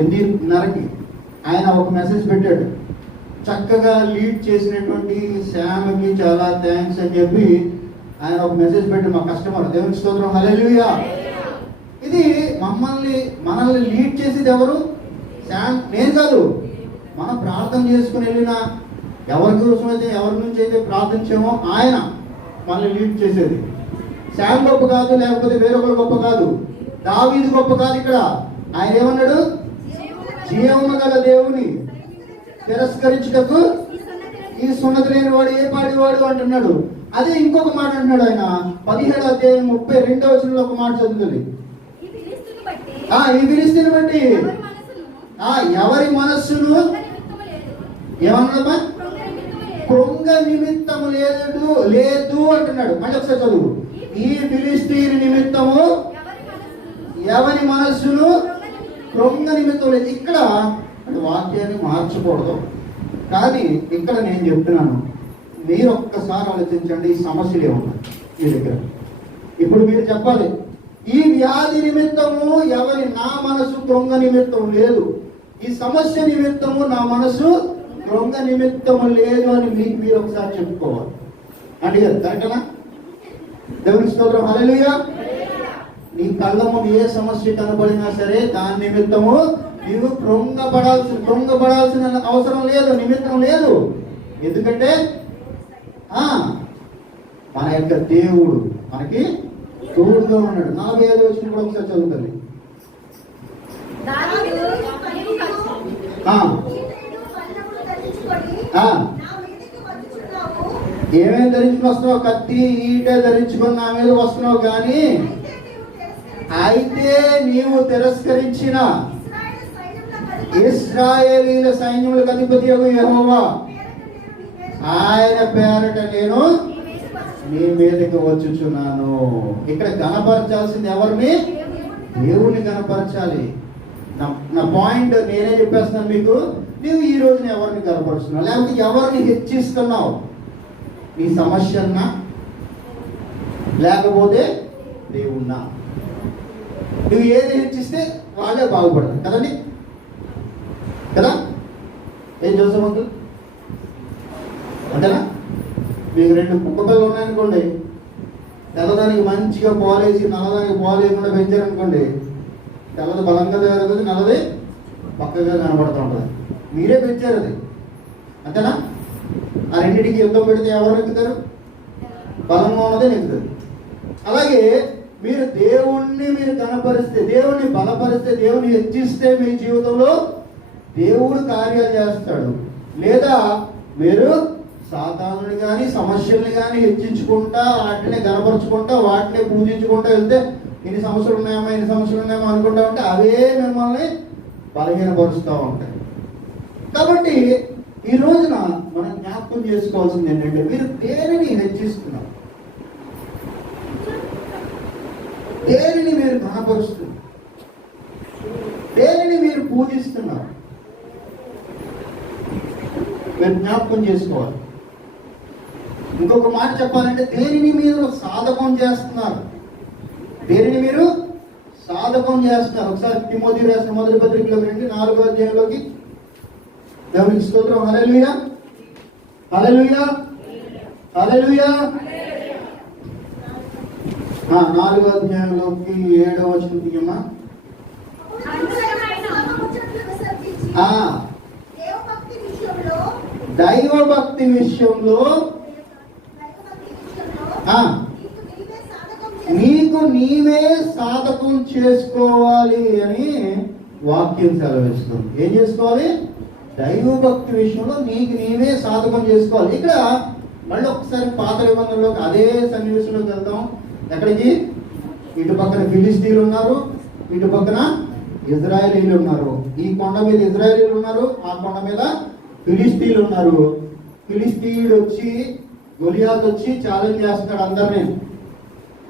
8:30కి ఆయన ఒక మెసేజ్ పెట్టాడు. చక్కగా లీడ్ చేసినటువంటి శామ్కి చాలా థ్యాంక్స్ అని చెప్పి ఆయన ఒక మెసేజ్ పెట్టి మా కస్టమర్. దేవుని స్తోత్రం, హల్లెలూయా. ఇది మనల్ని లీడ్ చేసేది ఎవరు? శామ్, నేను కాదు. మనం ప్రార్థన చేసుకుని వెళ్ళిన ఎవరి కోసం అయితే, ఎవరి నుంచి అయితే ప్రార్థించామో ఆయన మనల్ని లీడ్ చేసేది. శామ్ గొప్ప కాదు, లేకపోతే వేరొకరు గొప్ప కాదు, దావీదు గొప్ప కాదు. ఇక్కడ ఆయన ఏమన్నాడు? జీవము గల దేవుని తిరస్కరించుటకు ఈ సున్నతి లేని వాడు ఏ పాడివాడు అంటున్నాడు. అదే ఇంకొక మాట అంటున్నాడు ఆయన 17వ అధ్యాయం 32వ వచనంలో ఒక మాట చదువుతుంది. ఈ ఫిలిష్తీయుని బట్టి ఎవరి మనస్సును ఏమన్నాడమ్మా? కృంగ నిమిత్తము లేదు అంటున్నాడు. మళ్ళీ ఒకసారి చదువు. ఈ ఫిలిష్తీయుని నిమిత్తము ఎవరి మనస్సును కృంగ నిమిత్తం లేదు. ఇక్కడ వాక్యాన్ని మార్చకూడదు, కానీ ఇక్కడ నేను చెప్తున్నాను, మీరు ఒక్కసారి ఆలోచించండి. ఈ సమస్యలు ఏమన్నా మీ దగ్గర? ఇప్పుడు మీరు చెప్పాలి, ఈ వ్యాధి నిమిత్తము నా మనసు కృంగ నిమిత్తం లేదు, ఈ సమస్య నిమిత్తము నా మనసు కృంగ నిమిత్తము లేదు అని మీకు మీరు ఒకసారి చెప్పుకోవాలి. అంటే కరెక్టనా? దేవుని స్తోత్రం, హల్లెలూయా. నీ కళ్ళ ముందు ఏ సమస్య కనబడినా సరే దాని నిమిత్తము నీవు కృంగపడాల్సిన అవసరం లేదు, నిమిత్తం లేదు. ఎందుకంటే మన యొక్క దేవుడు మనకి తోడుగా ఉన్నాడు. 45వ వచనం కూడా ఒకసారి చదువుతుంది. ఏమేమి ధరించుకుని వస్తున్నావు? కత్తి ఈట ధరించుకొని నా మీద వస్తున్నావు. కానీ అయితే నీవు తిరస్కరించిన ఇశ్రాయేలీల సైన్యములకు అధిపతి యెహోవా ఆయన పేరట నేను నీ మీదకి వచ్చుచున్నాను. ఇక్కడ గణపరచాల్సింది ఎవరిని? దేవుణ్ణి గణపరచాలి. నా పాయింట్ నేనే చెప్పేస్తున్నాను మీకు. నువ్వు ఈ రోజున ఎవరిని గణపరుస్తున్నావు, లేకపోతే ఎవరిని హెచ్చిస్తున్నావు? నీ సమస్యన్నా లేకపోతే దేవుణ్ణా? నువ్వు ఏది హెచ్చిస్తే వాళ్ళే బాగుపడతారు కదండి, కదా? ఏం చూసాం అంకుల్? అంతేనా? మీకు 2 కుక్క పిల్లలు ఉన్నాయనుకోండి, తెల్లదానికి మంచిగా పాలేసి నల్లదానికి పాలు వేయకుండా పెంచారనుకోండి, తెల్లది బలంగా తయారవుతుంది, నల్లది పక్కగా కనబడుతూ ఉంటుంది. మీరే పెంచారు అది, అంతేనా? ఆ రెండింటికి యుద్ధం పెడితే ఎవరు నెక్కుతారు? బలంగా ఉన్నదే నెక్కుతుంది. అలాగే మీరు దేవుణ్ణి మీరు కనపరిస్తే, దేవుణ్ణి బలపరిస్తే, దేవుణ్ణి హెచ్చిస్తే మీ జీవితంలో దేవుడు కార్యాలు చేస్తాడు. లేదా మీరు సాతానుని కానీ సమస్యల్ని కానీ హెచ్చించుకుంటా వాటిని గనపరుచుకుంటా వాటిని పూజించుకుంటా వెళ్తే ఇన్ని సమస్యలు ఉన్నాయేమో అనుకుంటా ఉంటే అవే మిమ్మల్ని బలహీనపరుస్తూ ఉంటాయి. కాబట్టి ఈ రోజున మనం జ్ఞాపకం చేసుకోవాల్సింది ఏంటంటే, మీరు దేనిని హెచ్చిస్తున్నారు, దేనిని మీరు ఘనపరుస్తున్నారు, దేనిని మీరు పూజిస్తున్నారు, మీరు జ్ఞాపకం చేసుకోవాలి. ఇంకొక మాట చెప్పాలంటే, దేనిని మీరు సాధకం చేస్తున్నారు, దేనిని మీరు సాధకం చేస్తున్నారు. ఒకసారి తిమోతి రాసిన మొదటి పత్రికలోకి రండి, 4వ అధ్యాయంలోకి. దేవునికి స్తోత్రం. హల్లెలూయా, హల్లెలూయా, హల్లెలూయా. 4వ అధ్యాయంలోకి 7వ వచనం తీయమ్మా. దైవ భక్తి విషయంలో నీకు నీవే సాధకం చేసుకోవాలి అని వాక్యం సెలవిస్తుంది. ఏం చేసుకోవాలి? దైవ భక్తి విషయంలో నీకు నీవే సాధకం చేసుకోవాలి. ఇక్కడ మళ్ళీ ఒకసారి పాత నిబంధనలోకి అదే సన్నివేశంలోకి వెళ్తాం. ఎక్కడికి? ఇటు పక్కన ఫిలిస్తీన్లు ఉన్నారు, ఇటు పక్కన ఇజ్రాయేలీలు ఉన్నారు. ఈ కొండ మీద ఇజ్రాయేలీలు ఉన్నారు, ఆ కొండ మీద ఫిలిస్తీన్లు ఉన్నారు. ఫిలిస్తీయుడు వచ్చి, గొలియాత్ వచ్చి ఛాలెంజ్ చేస్తున్నాడు అందరినీ.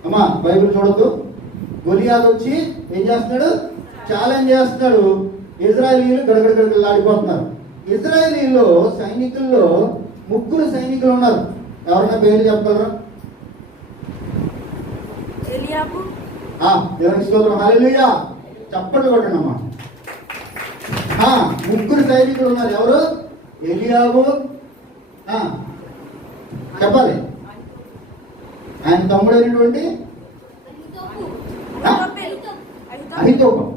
అమ్మా బైబిల్ చూడద్దు. గొలియాత్ వచ్చి ఏం చేస్తున్నాడు? ఛాలెంజ్ చేస్తున్నాడు. ఇజ్రాయేలీలు గడగడగడలాడిపోతున్నారు. ఇజ్రాయేలీలో సైనికుల్లో 3 సైనికులు ఉన్నారు. ఎవరైనా పేరు చెప్పగలరా? దేవునికి స్తోత్రం. హల్లెలూయా. చప్పట్లు కొట్టండి అమ్మా. 3 సైనికులు ఉన్నారు. ఎవరు? ఎలియాబు, చెప్పాలి, ఆయన తమ్ముడైనటువంటి అహితోపం,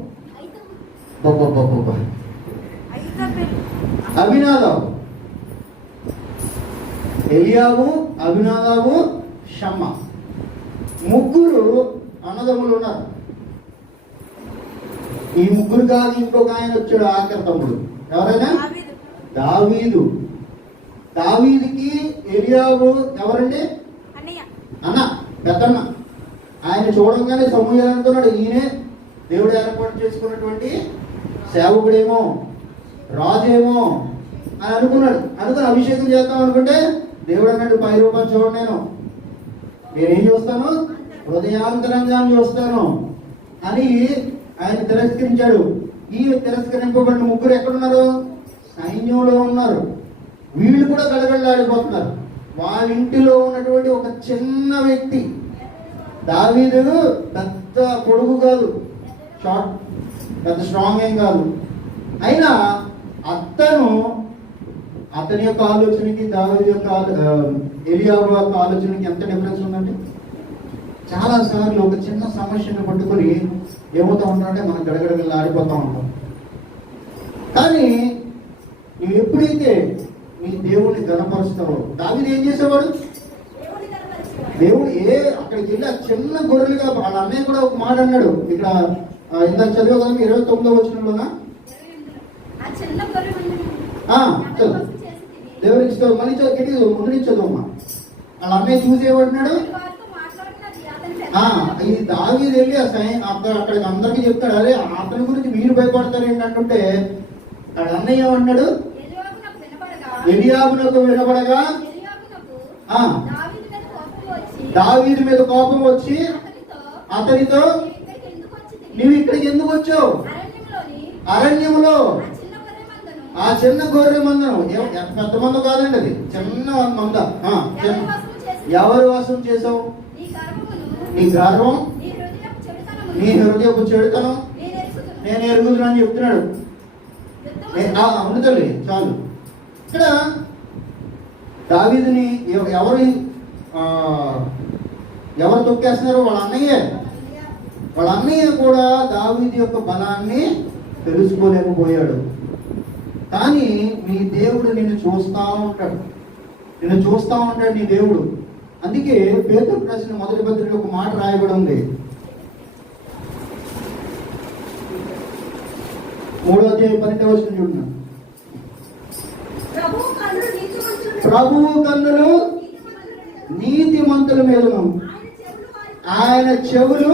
అభినాదాబు. ఎలియాబు, అభినాదాబు, షమ్మా, 3 అన్నదమ్ములు ఉన్నారు. ఈ 3 కాదు, ఇంకొక ఆయన వచ్చాడు, ఆఖరి తమ్ముడు. ఎవరైనా? దావీదు. దావీదుకి ఎలియాబు ఎవరండి? అన్న, పెద్దన్న. ఆయన చూడంగానే సమూయేలు అనుకున్నాడు, ఈయనే దేవుడు ఏర్పాటు చేసుకున్నటువంటి సేవకుడేమో, రాజేమో అని అనుకున్నాడు. అనుకుని అభిషేకం చేద్దాం అనుకుంటే దేవుడు అన్నాడు, 10 రూపాయలు చూడండి, నేనేం చూస్తాను? హృదయాంతరంగాన్ని చూస్తాను అని ఆయన తిరస్కరించాడు. ఈ తిరస్కరింపబడిన 3 ఎక్కడున్నారు? సైన్యంలో ఉన్నారు. వీళ్ళు కూడా గడగడలాడిపోతున్నారు. వాళ్ళ ఇంటిలో ఉన్నటువంటి ఒక చిన్న వ్యక్తి, దావీదు పెద్ద పొడుగు కాదు, షార్ట్, పెద్ద స్ట్రాంగ్ ఏం కాదు. అయినా అతని యొక్క ఆలోచనకి దావీదు యొక్క ఎలియాబు యొక్క ఆలోచనకి ఎంత డిఫరెన్స్ ఉందండి. చాలా సార్లు ఒక చిన్న సమస్యను పట్టుకొని ఏమవుతా ఉంటామంటే మనం గడగడగల్లా ఆడిపోతూ ఉంటాం. కానీ నువ్వు ఎప్పుడైతే నీ దేవుడిని గణపరుస్తావో, దావీదు ఏం చేసేవాడు? దేవుడు అక్కడికి వెళ్ళి ఆ చిన్న గొర్రెలుగా, వాళ్ళ అన్నయ్య కూడా ఒక మాట అన్నాడు. ఇక్కడ ఇందాక చదివే కదా 29వ వచనంలోనా? దేవుడికి మళ్ళీ ముందు నుంచి చదువమ్మా. వాళ్ళ అన్నయ్య చూసేవాడున్నాడు. వారితో మాట్లాడినది అతని పెద్ద ఈ దావీదు వెళ్ళి అక్కడికి అందరికీ చెప్తాడు, అరే అతని గురించి మీరు భయపడతారు ఏంటంటే వాళ్ళ అన్నయ్య ఏమన్నాడు, ఎలియాబునకు వినబడగా ఎలియాబునకు వినబడగా ఎలియాబునకు ఆ, దావీదు మీద కోపం వచ్చి దావీదు మీద కోపం వచ్చి అతనితో నీవు ఇక్కడికి ఎందుకు నువ్వు ఇక్కడికి ఎందుకు వచ్చితివి? వచ్చావు, అరణ్యంలోని అరణ్యంలో ఆ చిన్న గొర్రె మందను ఆ చిన్న గొర్రె మందను పెద్ద మంద కాదండి, అది చిన్న మంద. ఎవరి వశము చేసి ఎవరు వాసం చేసావు, నీ గర్వమును నీ గర్వం, నీ హృదయపు చెడుతనమును నీ హృదయపు చెడుతనం నేనెరుగుదును. నేను ఎరుగుదును అని చెప్తున్నాడు. యుద్ధము ఉండదులే చాలు. ఇక్కడ దావీదుని ఎవరు తొక్కేస్తున్నారు, వాళ్ళ అన్నయ్యే. వాళ్ళ అన్నయ్య కూడా దావీదు యొక్క బలాన్ని తెలుసుకోలేకపోయాడు. కానీ నీ దేవుడు నిన్ను చూస్తా ఉంటాడు, నిన్ను చూస్తా ఉంటాడు నీ దేవుడు. అందుకే పేతురు రాసిన మొదటి పత్రికలో ఒక మాట రాయబడి ఉంది. 3వ అధ్యాయం 12వ వచనం చూడండి. ప్రభువు కన్నులు నీతిమంతుల మీద, ప్రభువు కన్నులు నీతిమంతుల మీదను, ఆయన చెవులు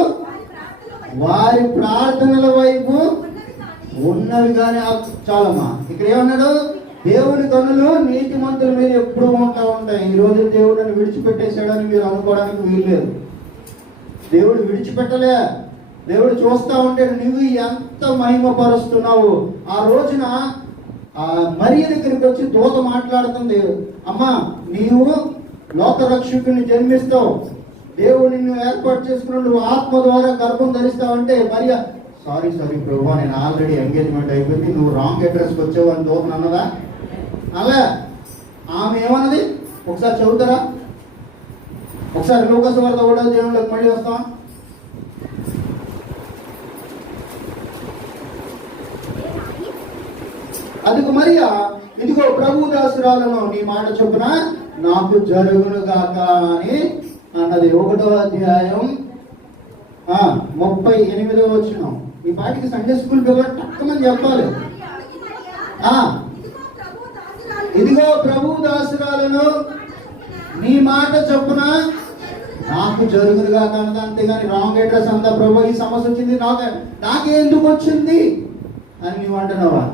వారి ప్రార్థనల వైపు వారి ప్రార్థనల వైపు ఉన్నవి కానీ ఉన్నవి కానీ. చాలమ్మా, ఇక్కడ ఏమన్నాడు, దేవుని కన్నులు నీతిమంతుల మీద ఎప్పుడు ఉంటాయి. ఈ రోజు దేవుడు నన్ను విడిచిపెట్టేశాడని మీరు అనుకోవడానికి వీల్లేదు. దేవుడు విడిచిపెట్టలే, దేవుడు చూస్తా ఉంటాడు నువ్వు ఎంత మహిమపరుస్తున్నావు. ఆ రోజున ఆ మరియ దగ్గరికి వచ్చి దూత మాట్లాడుతుంది, అమ్మా నీవు లోకరక్షకుని జన్మిస్తావు, దేవుడు నిన్ను ఏర్పాటు చేసుకుని నువ్వు ఆత్మ ద్వారా గర్భం ధరిస్తావంటే మరియ సారీ ప్రభు, నేను ఆల్రెడీ ఎంగేజ్మెంట్ అయిపోయింది, నువ్వు రాంగ్ అడ్రస్కి వచ్చావు అని దూతను అన్నదా? అలా ఆమె ఏమన్నది ఒకసారి చదువుతారా, ఒకసారి లూకాసు వార్త 1వ అధ్యాయంలోకి మళ్ళీ వస్తాం. అందుకు మరియా, ఇదిగో ప్రభు దాసురాలను నీ మాట చొప్పున నాకు జరుగును గాక అని అన్నది. 1వ అధ్యాయం 38వ వచనం. ఈ పాటికి సండే స్కూల్ పిల్లలు టక్కమని చెప్పాలి. ఇదిగో ప్రభు దాసురాలను నీ మాట చొప్పున నాకు జరుగును గాక అన్నది. అంతేగాని రాంగ్ అడ్రస్ అంతా ప్రభు ఈ సమస్య వచ్చింది నాకే ఎందుకు వచ్చింది అని నీవు అంటున్నావా?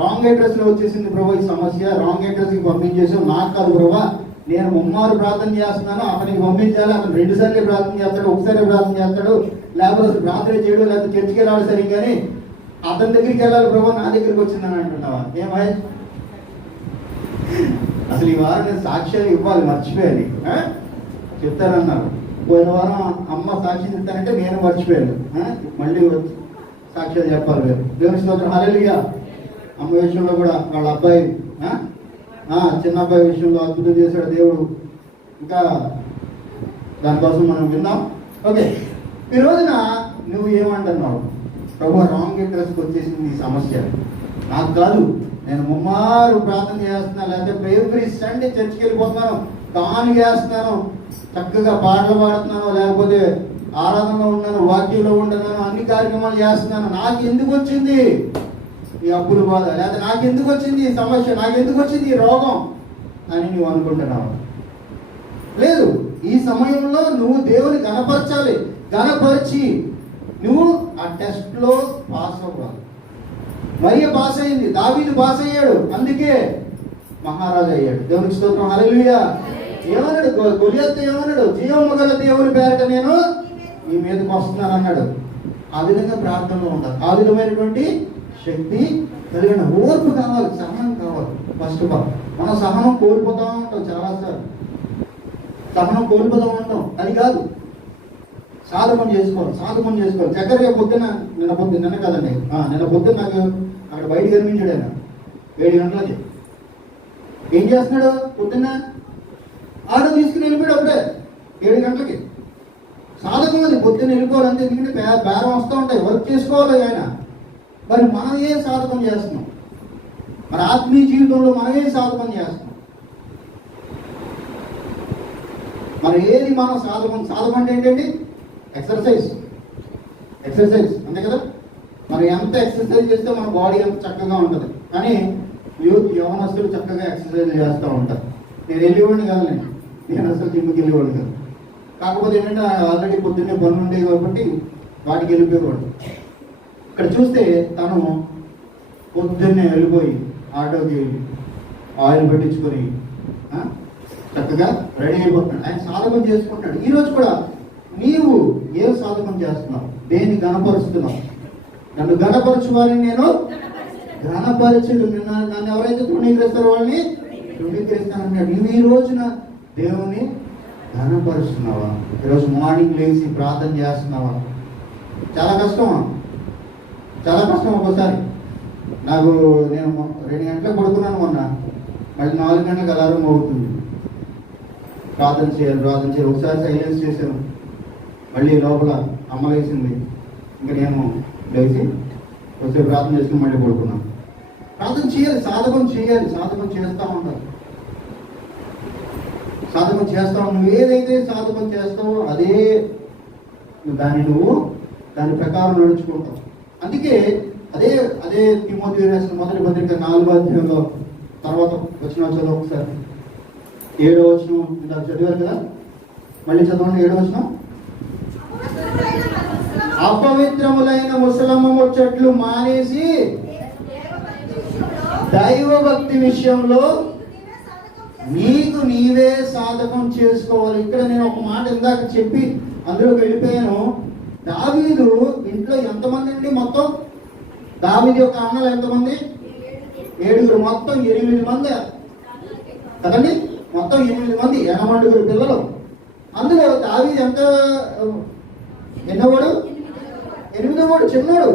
రాంగ్ అడ్రస్ లో వచ్చేసింది ప్రభు ఈ సమస్య, రాంగ్ అడ్రస్ కి పంపించేసావు. నాకు కాదు ప్రభు, నేను ముమ్మారు ప్రార్థన చేస్తున్నాను, అతనికి పంపించాలి. అతను 2 సార్లు ప్రార్థన చేస్తాడు, ఒకసారి ప్రార్థన చేస్తాడు, లేకపోతే అసలు ప్రార్థన చేయడం, లేకపోతే చర్చికి రావాలి సరే, కానీ అతని దగ్గరికి వెళ్ళాలి ప్రభు, నా దగ్గరికి వచ్చిందని అంటున్నావా? ఏమాయ్ అసలు ఈ వారం నేను సాక్ష్యాలు ఇవ్వాలి, మర్చిపోయాలి. చెప్తారన్నారు పోయిన వారం అమ్మ సాక్ష్యం చెప్తానంటే నేను మర్చిపోయాను, మళ్ళీ సాక్ష్యాలు చెప్పాలి. దేవుని స్తోత్రం, హల్లెలూయా. అమ్మ విషయంలో కూడా వాళ్ళ అబ్బాయి చిన్న అబ్బాయి విషయంలో అద్భుతం చేశాడు దేవుడు. ఇంకా దానికోసం మనం విన్నాం. ఓకే, ఈ రోజున నువ్వు ఏమంటున్నావు, ప్రభు రాంగ్ అడ్రస్కి వచ్చేసింది ఈ సమస్య, నాకు కాదు, నేను ముమ్మారు ప్రార్థన చేస్తున్నా, లేకపోతే ఎవ్రీ సండే చర్చికి వెళ్ళిపోతున్నాను, తాను చేస్తున్నాను, చక్కగా పాటలు పాడుతున్నాను, లేకపోతే ఆరాధనలో ఉన్నాను, వాక్యంలో ఉంటున్నాను, అన్ని కార్యక్రమాలు చేస్తున్నాను, నాకు ఎందుకు వచ్చింది ఈ అప్పుల బాధ, లేదా నాకు ఎందుకు వచ్చింది ఈ సమస్య, నాకు ఎందుకు వచ్చింది ఈ రోగం అని నువ్వు అనుకుంటున్నావు? లేదు, ఈ సమయంలో నువ్వు దేవుని గణపరచాలి. గణపరిచి నువ్వు ఆ టెస్ట్ లో పాస్ అవ్వాలి. మరియ పాస్ అయింది, దావీదు పాస్ అయ్యాడు, అందుకే మహారాజు అయ్యాడు. దేవునికి స్తోత్రం, హల్లెలూయా. ఏమన్నాడు గొలియత్, ఏమన్నాడు, జీవము గల దేవుని పేరట నేను ఈ మీదకి వస్తున్నాను అన్నాడు. ఆ విధంగా ప్రార్థనలో ఉండాలి. ఆ విధమైనటువంటి శక్తి కలిగిన ఓర్పు కావాలి, సహనం కావాలి. ఫస్ట్ ఆఫ్ ఆల్ మనం సహనం కోల్పోతూ ఉంటాం, చాలాసార్లు సహనం కోల్పోతూ ఉంటాం. అది కాదు, సాధకం చేసుకోవాలి. చక్కగా నిన్న కదండి, నిన్న పొద్దున్న నాకు అక్కడ బయట కనిపించాడు ఆయన 7 గంటలకి. ఏం చేస్తున్నాడు పొద్దున్న? ఆటో తీసుకుని వెళ్ళిపోయాడు అప్పుడే 7 గంటలకి. సాధకం అది, పొద్దున్న వెళ్ళిపోవాలి అంతే. ఎందుకంటే బేరం వస్తూ ఉంటాయి, వర్క్ చేసుకోవాలి ఆయన. మరి మనం ఏ సాధకం చేస్తున్నాం? మరి ఆత్మీయ జీవితంలో మనం ఏ సాధకం చేస్తున్నాం? మరి ఏది మనం సాధకం అంటే ఏంటండి? ఎక్సర్సైజ్ అంతే కదా. మరి ఎంత ఎక్సర్సైజ్ చేస్తే మన బాడీ ఎంత చక్కగా ఉంటుంది. కానీ యవనస్తులు చక్కగా ఎక్సర్సైజ్ చేస్తూ ఉంటారు. నేను వెళ్ళివ్వండి కాదు, నేను అసలు జిమ్కి వెళ్ళేవాడు కాదు. కాకపోతే ఏంటంటే ఆల్రెడీ పొద్దున్నే పనులు ఉండేవి కాబట్టి వాటికి వెళ్ళిపోయేవాడు. ఇక్కడ చూస్తే తను పొద్దున్నే వెళ్ళిపోయి ఆటోకి ఆయిల్ పెట్టించుకొని చక్కగా రెడీ అయిపోతున్నాడు. ఆయన సాధకం చేసుకుంటాడు. ఈరోజు కూడా నీవు ఏ సాధకం చేస్తున్నావు? దేన్ని గణపరుస్తున్నావు? నన్ను గణపరచు వారిని నేను గణపరచుడు. నన్ను ఎవరైతే తృణీకరిస్తారో వాళ్ళని తృణీకరిస్తానన్నాడు. నువ్వు ఈ రోజున దేవుని ఘనపరుస్తున్నావా? ఈరోజు మార్నింగ్ లేచి ప్రార్థన చేస్తున్నావా? చాలా కష్టమా? చాలా కష్టం. ఒకసారి నేను 2 గంటలకు పడుకున్నాను మొన్న, మళ్ళీ 4 గంటలకు అలారం అవుతుంది. ప్రార్థన చేయాలి. ఒకసారి సైలెన్స్ చేశాను, మళ్ళీ లోపల అమ్మ లేచింది. ఇంకా నేను లేచి ఒకసారి ప్రార్థన చేసుకుని మళ్ళీ పడుకున్నాను. ప్రార్థన చేయాలి, సాధకం చేయాలి. సాధకం చేస్తూ ఉంటారు. సాధకం చేస్తావు. నువ్వు ఏదైతే సాధకం చేస్తావో అదే దాని ప్రకారం నడుచుకుంటావు. అందుకే అదే తిమోతి రాసిన మొదటి పత్రిక 4వ అధ్యాయంలో తర్వాత వచ్చిన చదువు ఒకసారి 7వ వచనం ఇందాక చదివారు కదా, మళ్ళీ చదవండి. 7వ వచనం. అపవిత్రములైన ముసలమ్మ ముచ్చట్లు మానేసి దైవ భక్తి విషయంలో నీకు నీవే సాధకం చేసుకోవాలి. ఇక్కడ నేను ఒక మాట ఇందాక చెప్పి అందులోకి వెళ్ళిపోయాను. దావీదు ఇంట్లో ఎంతమంది అండి? మొత్తం దావీదు యొక్క అన్నలు ఎంతమంది? 7. మొత్తం 8 మంది కదండి. మొత్తం 8 మంది, 8 పిల్లలు. అందులో దావీదు ఎన్నోవాడు? 8వ, చిన్నోడు,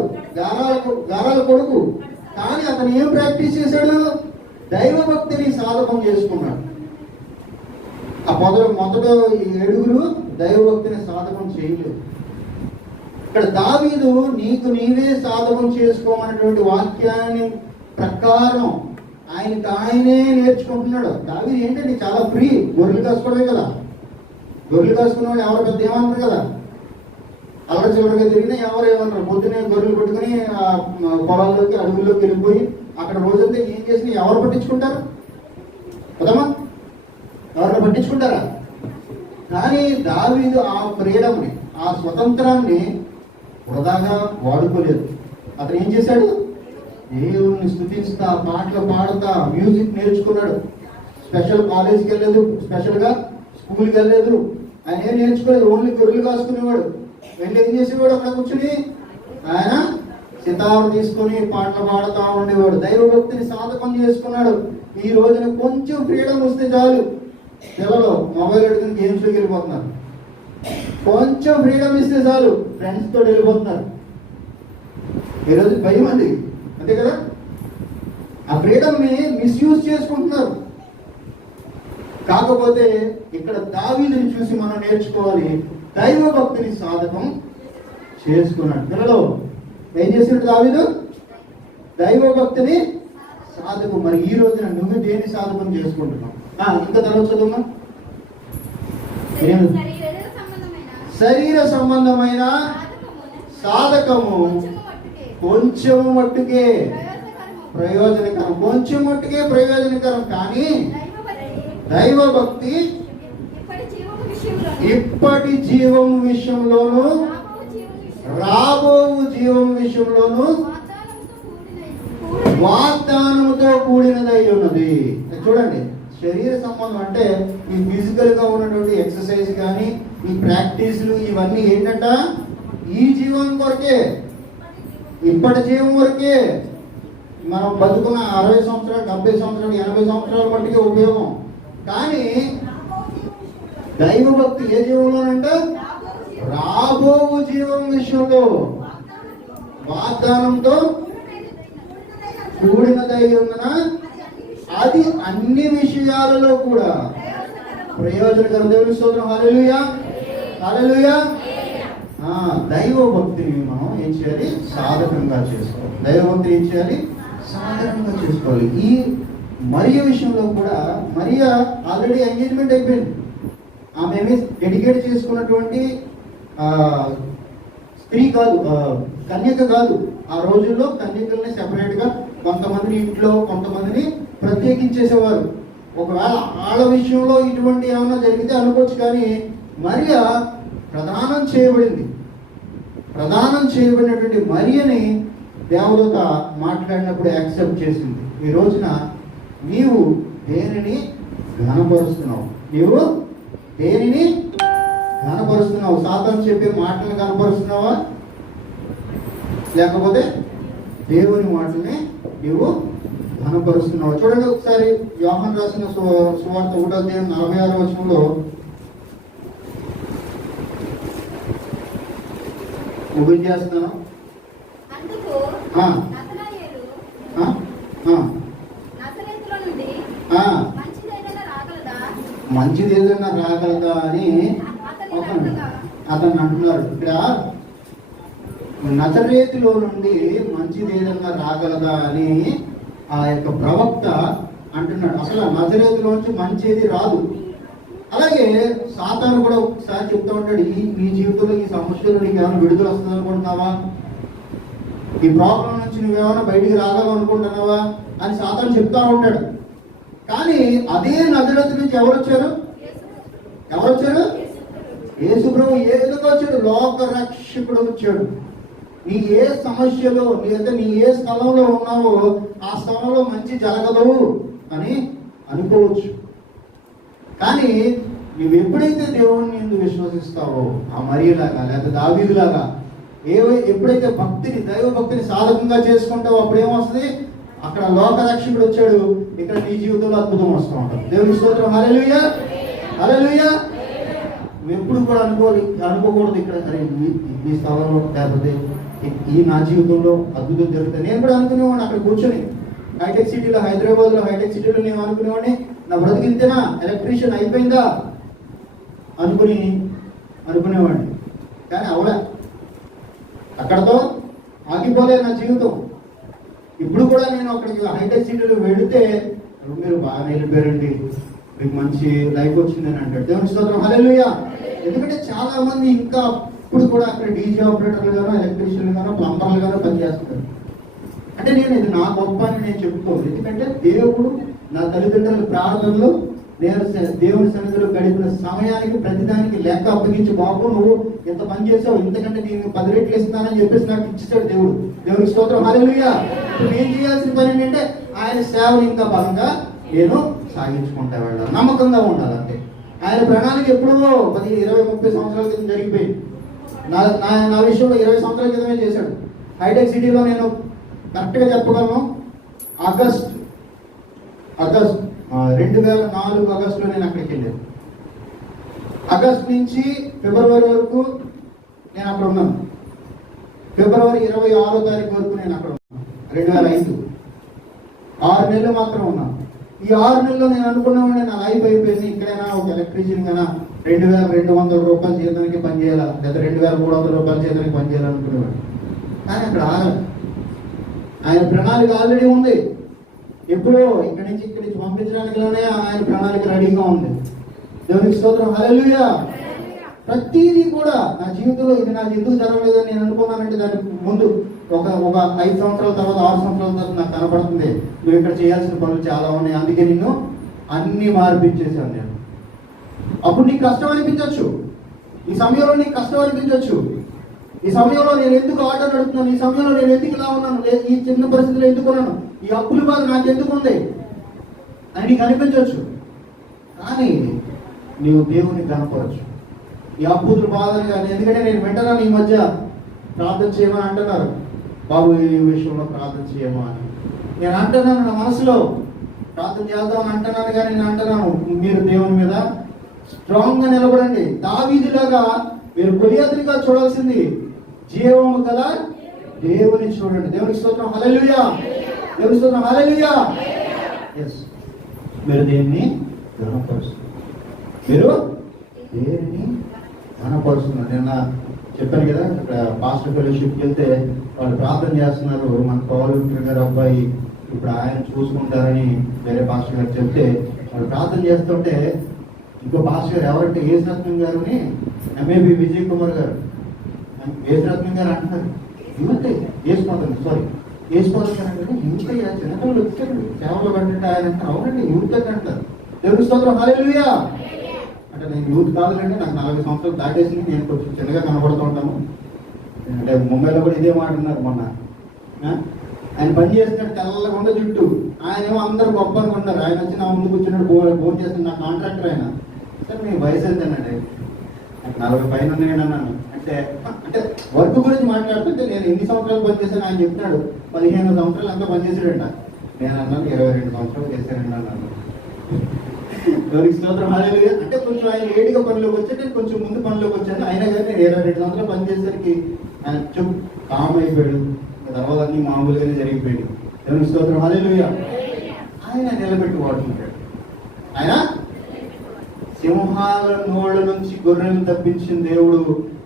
గారాల కొడుకు. కానీ అతను ఏం ప్రాక్టీస్ చేశాడు? దైవ భక్తిని సాధకం చేసుకున్నాడు. ఆ మొదట 7 దైవ భక్తిని సాధకం చేయలేదు. ఇక్కడ దావీదు నీకు నీవే సాధకం చేసుకోమన్నటువంటి వాక్యాన్ని ప్రకారం ఆయనే నేర్చుకుంటున్నాడు. దావీదు ఏంటంటే చాలా ఫ్రీ. గొర్రెలు కాసుకోవడమే కదా. గొర్రెలు కాసుకున్న వాళ్ళు ఎవరు పెద్ద ఏమంటారు కదా, అల్లరి చిల్లరగా తిరిగినా ఎవరు ఏమన్నారు? పొద్దునే గొర్రెలు పట్టుకుని పొలాల్లోకి అడవుల్లోకి వెళ్ళిపోయి అక్కడ రోజంతా ఏం చేసినా ఎవరు పట్టించుకుంటారు కదమ్మా? ఎవరిని పట్టించుకుంటారా? కానీ దావీదు ఆ ఫ్రీడమ్ని, ఆ స్వతంత్రాన్ని వృధాగా వాడుకోలేదు. అతను ఏం చేశాడు? దేవుణ్ణి స్తుతిస్తా, పాటలు పాడుతా, మ్యూజిక్ నేర్చుకున్నాడు. స్పెషల్ కాలేజీకి వెళ్ళలేదు, స్పెషల్గా స్కూల్కి వెళ్ళలేదు. ఆయన ఏం నేర్చుకోలేదు. ఓన్లీ గొర్రెలు కాసుకునేవాడు. వెళ్ళి ఏం చేసేవాడు? అక్కడ కూర్చుని ఆయన సితారు తీసుకొని పాటలు పాడుతూ ఉండేవాడు. దైవభక్తిని సాధకం చేసుకున్నాడు. ఈ రోజున కొంచెం ఫ్రీడమ్ వస్తే చాలు, పిల్లలు మొబైల్ ఎడుకుని గేమ్స్లోకి వెళ్ళిపోతున్నారు. కొంచెం ఫ్రీడమ్ ఇస్తే చాలు ఫ్రెండ్స్ తోటి వెళ్ళిపోతున్నారు. ఈరోజు భయం అండి, అంతే కదా. ఆ ఫ్రీడమ్ని మిస్యూజ్ చేసుకుంటున్నారు. కాకపోతే ఇక్కడ దావీదుని చూసి మనం నేర్చుకోవాలి. దైవ భక్తిని సాధకం చేసుకున్నాడు. పిల్లలు ఏం చేసినట్టు దావీదు? దైవ భక్తిని సాధకం. మరి ఈ రోజున నువ్వు దేని సాధకం చేసుకుంటున్నావు? ఇంకా తర్వాత చదువున్నా. శరీర సంబంధమైన సాధకము కొంచెం మట్టుకే ప్రయోజనకరం. కొంచెం మట్టుకే ప్రయోజనకరం. కానీ దైవ భక్తి ఇప్పటి జీవం విషయంలోను రాబో జీవం విషయంలోను వాగ్దానంతో కూడినదై ఉన్నది. చూడండి, శరీర సంబంధం అంటే ఈ ఫిజికల్ గా ఉన్నటువంటి ఎక్సర్సైజ్ కానీ ఈ ప్రాక్టీస్లు ఇవన్నీ ఏంటంట? ఈ జీవం కొరకే, ఇప్పటి జీవం వరకే. మనం బతుకున్న 60 సంవత్సరాలు, 70 సంవత్సరాలు, 80 సంవత్సరాల మట్టికి ఉపయోగం. కానీ దైవ భక్తి ఏ జీవంలోనంట? రాబో జీవం విషయంలో వాగ్దానంతో కూడినదై ఉన్నన అది అన్ని విషయాలలో కూడా ప్రయోజనకరం. దేవుని స్తోత్రం. హల్లెలూయా, హల్లెలూయా. దైవ భక్తిని మనం ఏం చేయాలి? సాధకంగా చేసుకోవాలి. దైవ భక్తిని ఏం చేయాలి? సాధకంగా చేసుకోవాలి. ఈ మరియ విషయంలో కూడా, మరియా ఆల్రెడీ ఎంగేజ్మెంట్ అయిపోయింది. ఆమె డెడికేట్ చేసుకున్నటువంటి స్త్రీ కాదు, కన్యక కాదు. ఆ రోజుల్లో కన్యకల్ని సెపరేట్ గా కొంతమందిని ఇంట్లో, కొంతమందిని ప్రత్యేకించేసేవారు. ఒకవేళ వాళ్ళ విషయంలో ఇటువంటి ఏమైనా జరిగితే అనుకోవచ్చు, కానీ మరియ ప్రదానం చేయబడింది. ప్రదానం చేయబడినటువంటి మరియని దేవదూత మాట్లాడినప్పుడు యాక్సెప్ట్ చేసింది. ఈ రోజున నీవు దేనిని ఘనపరుస్తున్నావు? నీవు దేనిని ఘనపరుస్తున్నావు? సాతాను చెప్పే మాటలు కనపరుస్తున్నావా, లేకపోతే దేవుని మాటల్ని నీవు ఘనపరుస్తున్నావా? చూడండి ఒకసారి యోహాను రాసిన సువార్త 1:46 వచనంలో ముగింపు చేస్తున్నాను. అందుకు ఆ, నతనయేలు ఆ, ఆ, నజరేతులో నుండి ఆ, మంచిదేదైనా రాగలదా మంచిది ఏదైనా రాగలదా అని అతను అంటున్నారు. ఇక్కడ నజరేతులో నుండి మంచిది ఏదైనా రాగలదా అని ఆ యొక్క ప్రవక్త అంటున్నాడు. అసలు నజరేతులోంచి మంచిది రాదు. అలాగే సాతాను కూడా ఒకసారి చెప్తా ఉంటాడు, నీ జీవితంలో ఈ సమస్యలు నీకు ఏమైనా విడుదల వస్తుంది అనుకుంటున్నావా, ఈ ప్రాబ్లం నుంచి నువ్వేమైనా బయటికి రాగలనుకుంటున్నావా అని సాతాను చెప్తా ఉంటాడు. కానీ అదే నజరేతు నుంచి ఎవరు వచ్చారు? యేసు ప్రభు ఏ విధంగా వచ్చాడు? లోక రక్షకుడు వచ్చాడు. నీ ఏ సమస్యలో లేదా నీ ఏ స్థలంలో ఉన్నావో ఆ స్థలంలో మంచి జరగదు అని అనుకోవచ్చు. కానీ నువ్వు ఎప్పుడైతే దేవుణ్ణి ఎందుకు విశ్వసిస్తావో, ఆ మరియలాగా లేదా దావీదులాగా ఎప్పుడైతే భక్తిని, దైవ భక్తిని సాధకంగా చేసుకుంటావో అప్పుడు ఏమొస్తుంది? అక్కడ లోక రక్షకుడు వచ్చాడు, ఇక్కడ నీ జీవితంలో అద్భుతం వస్తూ ఉంటుంది. దేవుని స్తోత్రం. హల్లెలూయా, హల్లెలూయా. నువ్వు ఎప్పుడు కూడా అనుకోకూడదు ఇక్కడ సరే ఈ స్థలంలో లేకపోతే ఈ నా జీవితంలో అద్భుతం జరుగుతుంది. నేను కూడా అనుకునేవాడిని అక్కడ కూర్చొని హైటెక్ సిటీలో, హైదరాబాద్లో హైటెక్ సిటీలో నేను అనుకునేవాడిని నా బ్రతికింతేనా, ఎలక్ట్రీషియన్ అయిపోయిందా అనుకునేవాడిని. కానీ అవలే, అక్కడతో ఆగిపోలేదు నా జీవితం. ఇప్పుడు కూడా నేను అక్కడికి హైటెక్ సిటీలో వెళితే మీరు బాగా వెళ్ళిపోయారండి, మీకు మంచి లైఫ్ వచ్చిందని అంటాడు. దేవుని స్తోత్రం. హల్లెలూయా. ఎందుకంటే చాలా మంది ఇంకా ఇప్పుడు కూడా అక్కడ డీజే ఆపరేటర్లు గాను, ఎలక్ట్రీషియన్లు గాను, ప్లంబర్లు గాను పనిచేస్తారు. అంటే నేను ఇది నా గొప్ప అని నేను చెప్పుకోను. ఎందుకంటే దేవుడు నా తల్లిదండ్రుల ప్రార్థనలు, నేను దేవుని సన్నిధిలో గడిపిన సమయానికి ప్రతిదానికి లెక్క అప్పగించి, బాబు నువ్వు ఎంత పని చేసావు, ఇంతకంటే నేను 10 రెట్లు ఇస్తానని చెప్పేసి నాకు ఇచ్చేసాడు దేవుడు. దేవునికి స్తోత్రం. హల్లెలూయా. ఇప్పుడు నేను చేయాల్సిన పని ఏంటంటే ఆయన సేవలు ఇంకా బలంగా నేను సాగించుకుంటా వెళ్ళాలి, నమ్మకంగా ఉండాలి. అంతే. ఆయన ప్రణాళిక ఎప్పుడో 10, 20, 30 సంవత్సరాల క్రితం జరిగిపోయింది. నా విషయంలో 20 సంవత్సరాల క్రితమే చేశాడు. హైటెక్ సిటీలో నేను కరెక్ట్గా చెప్పగలను, ఆగస్ట్ 2004 ఆగస్టులో నేను అక్కడికి వెళ్ళాను. ఆగస్ట్ నుంచి ఫిబ్రవరి వరకు నేను అక్కడ ఉన్నాను. ఫిబ్రవరి 26వ తారీఖు వరకు నేను అక్కడ ఉన్నాను. 2005 6 నెలలు మాత్రం ఉన్నాను. ఈ 6 నెలల్లో నేను అనుకున్నామంటే నా లైఫ్ అయిపోయింది, ఇక్కడైనా ఒక ఎలక్ట్రీషియన్ కన్నా 2200 రూపాయలు జీతానికి పనిచేయాలా, లేదా 2300 రూపాయల జీతానికి పనిచేయాలనుకునేవాడు. కానీ అక్కడ ఆగలేదు. ఆయన ప్రణాళిక ఆల్రెడీ ఉంది. ఎప్పుడో ఇక్కడి నుంచి పంపించడానికిలోనే ఆయన ప్రణాళిక రెడీగా ఉంది. దేవునికి స్తోత్రం. హల్లెలూయా. ప్రతిదీ కూడా నా జీవితంలో ఇది నాకు ఎందుకు జరగలేదని నేను అనుకున్నానంటే దానికి ముందు ఒక 5 సంవత్సరాల తర్వాత, 6 సంవత్సరాల తర్వాత నాకు కనపడుతుంది నువ్వు ఇక్కడ చేయాల్సిన పనులు చాలా ఉన్నాయి, అందుకే నిన్ను అన్ని మార్పించేశాను నేను. అప్పుడు నీకు కష్టం అనిపించవచ్చు, ఈ సమయంలో నీకు కష్టం అనిపించవచ్చు, ఈ సమయంలో నేను ఎందుకు ఆటో నడుపుతున్నాను, ఈ సమయంలో నేను ఎందుకు ఇలా ఉన్నాను, ఈ చిన్న పరిస్థితిలో ఎందుకు ఉన్నాను, ఈ అప్పుల బాధ నాకు ఎందుకు ఉంది అని నీకు అనిపించవచ్చు. కానీ నీవు దేవుని కనపడచ్చు. ఈ అప్పుల బాధలు కానీ, ఎందుకంటే నేను వింటున్నాను ఈ మధ్య ప్రార్థన చేయమని అంటున్నారు, బాబు ఈ విషయంలో ప్రార్థన చేయమా అని. నేను అంటున్నాను నా మనసులో ప్రార్థన చేద్దామని అంటున్నాను, కానీ నేను అంటున్నాను మీరు దేవుని మీద స్ట్రాంగ్ గా నిలబడండి. దావీదులాగా మీరు కొలియాదులుగా చూడాల్సింది జీవము గల దేవుని చూడండి. దేవునికి స్తోత్రం. హల్లెలూయా. దేవునికి స్తోత్రం. హల్లెలూయా. ఎస్, మీరు దేన్ని ఘనపరుస్తున్నారు, మీరు దేన్ని ఘనపరుస్తున్నారు. నిన్న చెప్పాను కదా, ఇక్కడ పాస్టర్ ఫెలోషిప్కి వెళ్తే వాళ్ళు ప్రార్థన చేస్తున్నారు, మన పౌలు గారు అబ్బాయి ఇప్పుడు ఆయన చూసుకుంటారని వేరే పాస్టర్ గారు చెప్తే వాళ్ళు ప్రార్థన చేస్తుంటే ఇంకో పాస్టర్ గారు ఎవరంటే యేసురత్నం గారుని ఎంఏబి విజయ్ కుమార్ గారు, యేసురత్నం గారు అంటున్నారు యువతే వేసుకోదండి వేసుకోవాలి అంటే యువత చిన్నపిల్లలు వచ్చారు సేవలో పెట్టండి ఆయన అంటారు. అవునండి యువత అంటారు. దేవుని స్తోత్రం, హల్లెలూయా. అంటే నేను యూత్ కాదులంటే నాకు 40 సంవత్సరాలు దాటేసింది. నేను కొంచెం చిన్నగా కనబడుతూ ఉంటాను. అంటే ముంబైలో కూడా ఇదే మాట ఉన్నారు మొన్న. ఆయన పని చేసినట్టు తెల్లగా ఉండే జుట్టు. ఆయన ఏమో అందరు గొప్ప అనుకుంటారు. ఆయన వచ్చి నా ముందు కూర్చున్నాడు, భోజనం చేసిన నా కాంట్రాక్టర్ ఆయన. సార్ మీ వయసు ఎంతేనండి? నాకు 40 పైన ఉన్నాయని అన్నాను. అంటే వర్క్ గురించి మాట్లాడుతుంటే నేను ఎన్ని సంవత్సరాలు పనిచేశాను ఆయన చెప్తున్నాడు. 15 సంవత్సరాలు అంతా పనిచేసాడంట. నేను అన్నాను 22 సంవత్సరాలు చేశానండి అన్నాను. ఎవరికి స్తోత్రం, హల్లెలూయా. అంటే కొంచెం ఆయన లేటుగా పనిలోకి వచ్చాను, నేను కొంచెం ముందు పనిలోకి వచ్చాను. అయినా కానీ నేను 22 సంవత్సరాలు పనిచేసరికి ఆయన కామ్ అయిపోయాడు. తర్వాత అన్ని మామూలుగానే జరిగిపోయాడు. దేవుని స్తోత్రం, హల్లెలూయా. ఆయన నిలబెట్టి వాడుకుంటాడు. ఆయన సింహాల నోళ్ళ నుంచి గొర్రెలను తప్పించిన దేవుడు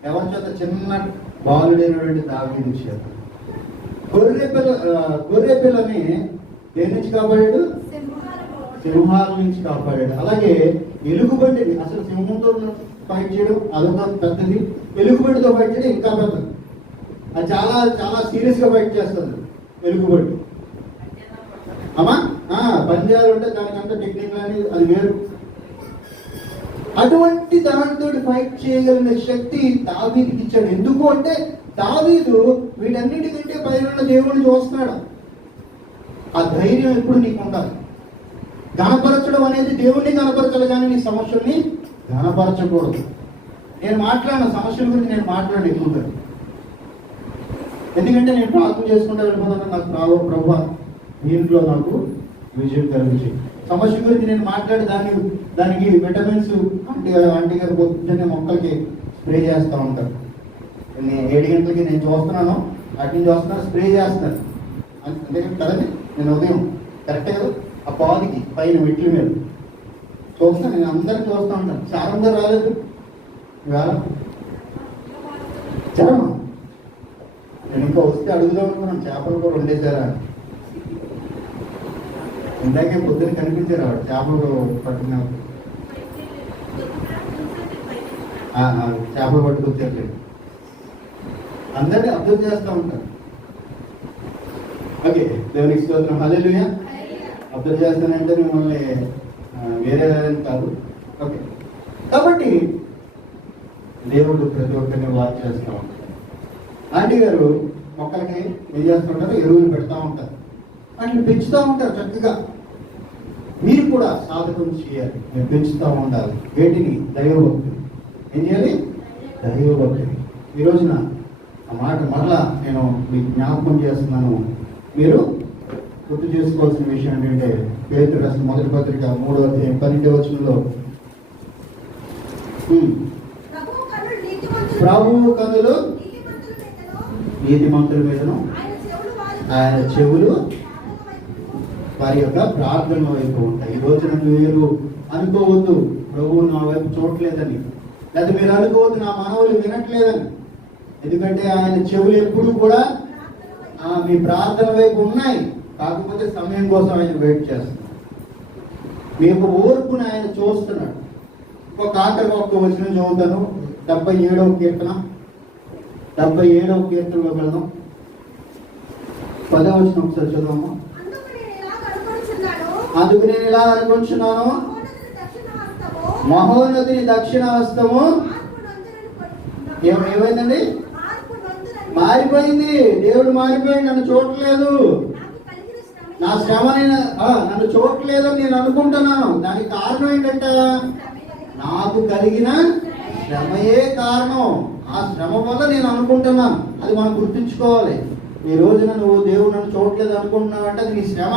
ఎవరి చేత? చిన్న బాలుడైనటువంటి దావీదు చేత. గొర్రె పిల్లని దేని నుంచి కాపాడాడు? సింహాల నుంచి కాపాడాడు. అలాగే ఎలుగుబంటిని, అసలు సింహంతో ఫైట్ చేయడం అదొక పెద్దది, ఎలుగుబంటితో ఫైట్ చేయడం ఇంకా పెద్దది. అది చాలా చాలా సీరియస్ గా ఫైట్ చేస్తుంది ఎలుగుబంటి. అమ్మా పంజాలు ఉంటే దానికంతా టెక్నిక్ అని అది వేరు. అటువంటి దానితో ఫైట్ చేయగలిగిన శక్తి దావీదుకి ఇచ్చాడు. ఎందుకు అంటే దావీదు వీటన్నిటికంటే పైన దేవుడిని చూస్తున్నాడు. ఆ ధైర్యం ఎప్పుడు నీకు ఉండాలి. ఘనపరచడం అనేది దేవుణ్ణి కనపరచాలి, కానీ నీ సమస్యల్ని ఘనపరచకూడదు. నేను మాట్లాడిన సమస్యల గురించి నేను మాట్లాడి ఎక్కువ, ఎందుకంటే నేను ప్రార్థన చేసుకుంటూ వెళ్ళిపోతాను. నాకు ప్రభు దీంట్లో నాకు విజయం కలిగించి సమస్య గురించి నేను మాట్లాడి దానికి విటమిన్స్ ఆంటీ గారు పొద్దున్నే మొక్కలకి స్ప్రే చేస్తూ ఉంటారు. నేను 7 గంటలకి నేను చూస్తున్నాను, అటు నుంచి చూస్తున్నాను, స్ప్రే చేస్తాను. అంతే కదండి. నేను ఉదయం కరెక్టే కదా, ఆ పాదికి పైన మెట్ల మీద చూస్తాను. నేను అందరికీ చూస్తూ ఉంటాను. చాలా అందరూ రాలేదు ఇవాళ. చరమా నేను ఇంకా వస్తే అడుగుదాం అనుకున్నాను, చేపలు కూడా వండేశారా. ఇందాకే పొద్దున్న కనిపించారు ఆవిడ చేపలు పట్టుకున్నప్పుడు. చేపలు పట్టుకొచ్చారు. అందరినీ అబ్జర్వ్ చేస్తూ ఉంటారు. ఓకే, దేవునికి స్తోత్రం, హల్లెలూయా. అబ్జర్వ్ చేస్తానంటే మిమ్మల్ని వేరే కాదు. ఓకే, కాబట్టి దేవుడు ప్రతి ఒక్కరిని వాచ్ చేస్తూ ఉంటారు. ఆంటీ గారు మొక్కలకి ఏం చేస్తుంటారు? ఎరువులు పెడతా ఉంటారు, వాటిని పెంచుతూ ఉంటారు చక్కగా. మీరు కూడా సాధకం చేయాలి, మీరు పెంచుతూ ఉండాలి. వేటిని? దైవభక్తిని. ఏం చేయాలి? దైవభక్తిని. ఈ రోజున ఆ మాట మరలా నేను మీకు జ్ఞాపకం చేస్తున్నాను. మీరు గుర్తు చేసుకోవాల్సిన విషయం ఏంటంటే పేతురు రాసిన మొదటి పత్రిక 3వ అధ్యాయం 12వ వచనంలో ప్రభువు కనులు నీతిమంతుల మీదను ఆయన చెవులు వారి యొక్క ప్రార్థన వైపు ఉంటాయి. ఈ రోజున మీరు అనుకోవద్దు ప్రభువు నా వైపు చూడలేదని, లేదా మీరు అనుకోవద్దు నా మనవులు వినట్లేదని. ఎందుకంటే ఆయన చెవులు ఎప్పుడు కూడా మీ ప్రార్థన వైపు ఉన్నాయి. కాకపోతే సమయం కోసం ఆయన వెయిట్ చేస్తున్నాడు. మీ యొక్క ఓర్పుని ఆయన చూస్తున్నాడు. ఒక ఆఖరి ఒక్క వచనం చదువుతాను. 77వ కీర్తన 77వ కీర్తనలో వెళ్దాం. 10వ వచనం ఒకసారి చదవమ్మా. అందుకు నేను ఇలా అనుకుంటున్నాను, మహోన్నతిని దక్షిణ హస్తము ఏమైందండి? మారిపోయింది. దేవుడు మారిపోయింది, నన్ను చూడట్లేదు. నా శ్రమని నన్ను చూడట్లేదు అని నేను అనుకుంటున్నాను. దానికి కారణం ఏంటంట? నాకు కలిగిన శ్రమయే కారణం. ఆ శ్రమ వల్ల నేను అనుకుంటున్నాను. అది మనం గుర్తుంచుకోవాలి. ఈ రోజున నువ్వు దేవుడు నన్ను చూడట్లేదు అనుకుంటున్నావు అంటే అది నీ శ్రమ.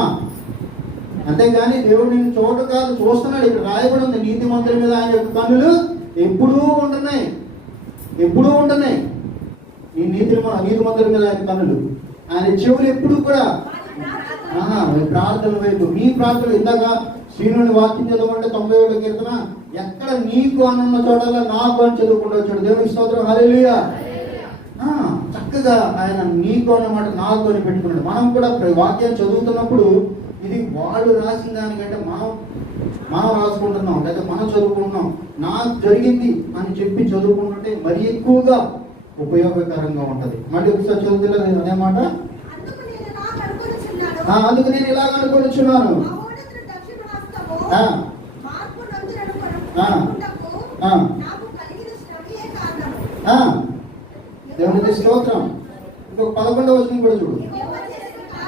అంతేగాని దేవుడు నిన్ను చూడ కాదు, చూస్తున్నాడు. ఇక్కడ రాయబడి ఉంది, నీతిమంతుల మీద ఆయన యొక్క కన్నులు ఎప్పుడూ ఉంటున్నాయి, ఎప్పుడూ ఉంటున్నాయి. నీ నీతిమంతుల మీద ఆయన కన్నులు, ఆయన చెవులు ఎప్పుడు కూడా ప్రార్థన వైపు. మీ ప్రార్థన ఇందాక శ్రీనుని వాక్యం చదవమంటే 91వ కీర్తన ఎక్కడ నీకు అన్న చోటల్లో నాకు అని చదువుకుంటూ వచ్చాడు. దేవునికి స్తోత్రం, హల్లెలూయా. చక్కగా ఆయన నీకు అన్నమాట నాకు అని పెట్టుకున్నాడు. మనం కూడా వాక్యాన్ని చదువుతున్నప్పుడు ఇది వాళ్ళు రాసిన దానికంటే మనం రాసుకుంటున్నాం, లేదా మనం చదువుకుంటున్నాం. నాకు జరిగింది అని చెప్పి చదువుకుంటుంటే మరి ఎక్కువగా ఉపయోగకరంగా ఉంటది. మళ్ళీ ఒకసారి చదువుతున్నారు అదే మాట. అందుకు నేను ఇలాగ అనుకుంటున్నాను, ఆ, ఆ, నాకు కలిగిన శ్రమయే కారణము. ఆ. దేవునికి స్తోత్రం. ఇంకొక 11వ వచనం కూడా చూడు.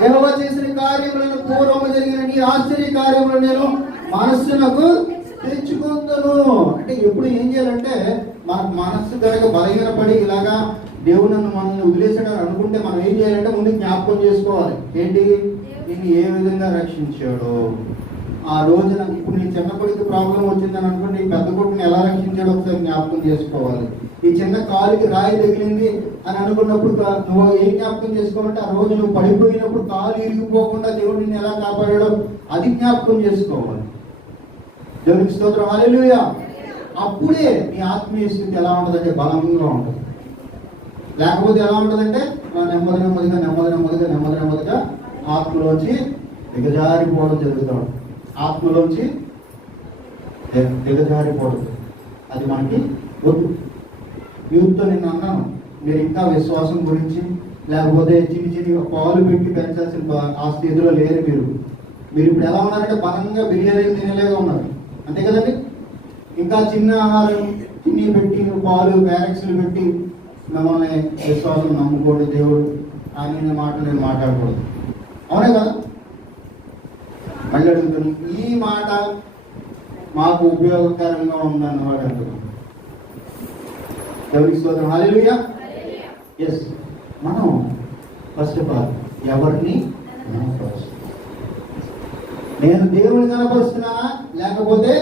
యెహోవా చేసిన కార్యములను పూర్వము జరిగిన నీ ఆశ్చర్య కార్యములను నేను మనస్సునకు తెచ్చుకుందును. అంటే ఎప్పుడు ఏం చేయాలంటే మన మనస్సు కనుక బలహీనపడి ఇలాగా దేవుడు నన్ను మనల్ని వదిలేసాడని అనుకుంటే మనం ఏం చేయాలంటే ముందు జ్ఞాపకం చేసుకోవాలి. ఏంటి? నేను ఏ విధంగా రక్షించాడు ఆ రోజున. ఇప్పుడు నీ చిన్న కొడుకు ప్రాబ్లం వచ్చిందని అనుకుంటే ఈ పెద్ద కొడుకుని ఎలా రక్షించాడో ఒకసారి జ్ఞాపకం చేసుకోవాలి. ఈ చిన్న కాలుకి రాయి తగిలింది అని అనుకున్నప్పుడు నువ్వు ఏం జ్ఞాపకం చేసుకోవాలంటే ఆ రోజు నువ్వు పడిపోయినప్పుడు కాలు ఇరిగిపోకుండా దేవుడు నిన్ను ఎలా కాపాడాడో అది జ్ఞాపకం చేసుకోవాలి. దేవునికి స్తోత్రం. హల్లెలూయా. అప్పుడే నీ ఆత్మీయ స్థితి ఎలా ఉంటుందంటే బలంగా ఉంటుంది. లేకపోతే ఎలా ఉంటుందంటే నెమ్మదిగా ఆత్మలోంచి దిగజారిపోవడం జరుగుతూ ఉంటుంది. ఆత్మలోంచి దిగజారిపోవడం అది మనకి వద్దు. యూత్తో నేను అన్నాను, మీరు ఇంకా విశ్వాసం గురించి లేకపోతే చిన్ని పాలు పెట్టి పెంచాల్సిన ఆ స్థితిలో లేరు. మీరు ఇప్పుడు ఎలా ఉన్నారంటే బలంగా బిర్యానీ తినేలాగా ఉన్నారు, అంతే కదండి. ఇంకా చిన్న ఆహారం తిని పెట్టి పాలు బ్యారెక్స్లు పెట్టి మిమ్మల్ని విశ్వాసం నమ్ముకోండి, దేవుడు ఆయన మాటలు నేను మాట్లాడకూడదు, అవునే కదా. మళ్ళీ అడుగుతాను, ఈ మాట మాకు ఉపయోగకరంగా ఉందన్న వాడు అంటున్నాను. దేవునికి స్తోత్రం. హల్లెలూయా. ఎస్, మనం ఫస్ట్ ఆఫ్ ఆల్ ఎవరిని నేను దేవుని కనపరుస్తున్నానా లేకపోతే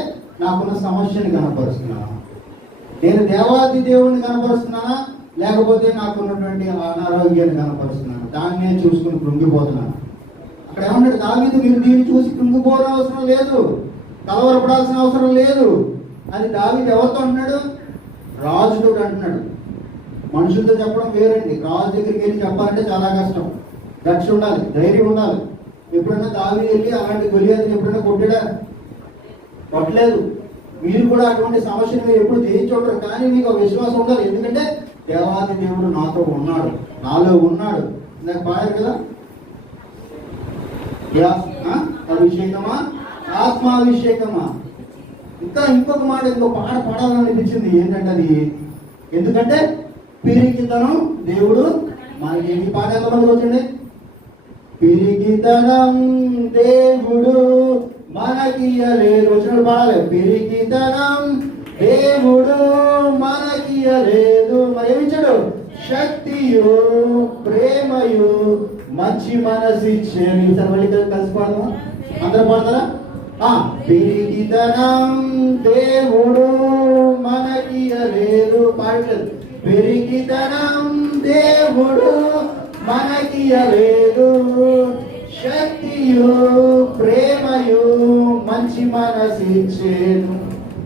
నాకున్న సమస్యని కనపరుస్తున్నానా? నేను దేవాది దేవుడిని కనపరుస్తున్నానా లేకపోతే నాకున్నటువంటి అనారోగ్యాన్ని కనపరుస్తున్నాను? దాన్నే చూసుకుని కృంగిపోతున్నాను. అక్కడ ఏమన్నాడు దావీదు, మీరు దీన్ని చూసి కృంగిపోవడం అవసరం లేదు, కలవరపడాల్సిన అవసరం లేదు అని దావీదు ఎవరితో అంటున్నాడు? రాజుతో అంటున్నాడు. మనుషులతో చెప్పడం వేరండి, రాజు దగ్గరికి వెళ్ళి చెప్పాలంటే చాలా కష్టం. గట్స్ ఉండాలి, ధైర్యం ఉండాలి. ఎప్పుడైనా దావీదు వెళ్ళి అలాంటి గొలియాతుని ఎప్పుడైనా కొట్టలేదు. మీరు కూడా అటువంటి సమస్యను మీరు ఎప్పుడు జయించుంటారు, కానీ మీకు ఒక విశ్వాసం ఉండాలి. ఎందుకంటే దేవాది దేవుడు నాతో ఉన్నాడు, నాలో ఉన్నాడు. నాకు పాడారు కదా, అభిషేకమా ఆత్మాభిషేకమా. ఇంకొక మాట ఇంకో పాట పాడాలనిపించింది. ఏంటంటే అది ఎందుకంటే పిరికితనం దేవుడు మనకి ఎన్ని పాట ఎంతమంది వచ్చండి? పిరికితనం దేవుడు మనకియలేదు. వచ్చినప్పుడు పాడాలి, పిరికితనం దేవుడు మనకియలేదు. మరి ఏమిచ్చాడు? శక్తియు ప్రేమయు మంచి మనసిచ్చేది. మళ్ళీ కలిసి పాడదామా? అందరూ పాడతారా? పిరికితనం దేవుడు మనకియలేదు. పాడలేదు. పిరికితనం దేవుడు మనకియలేదు, శక్తియు ప్రేమయు మంచి మనసిచ్చేను.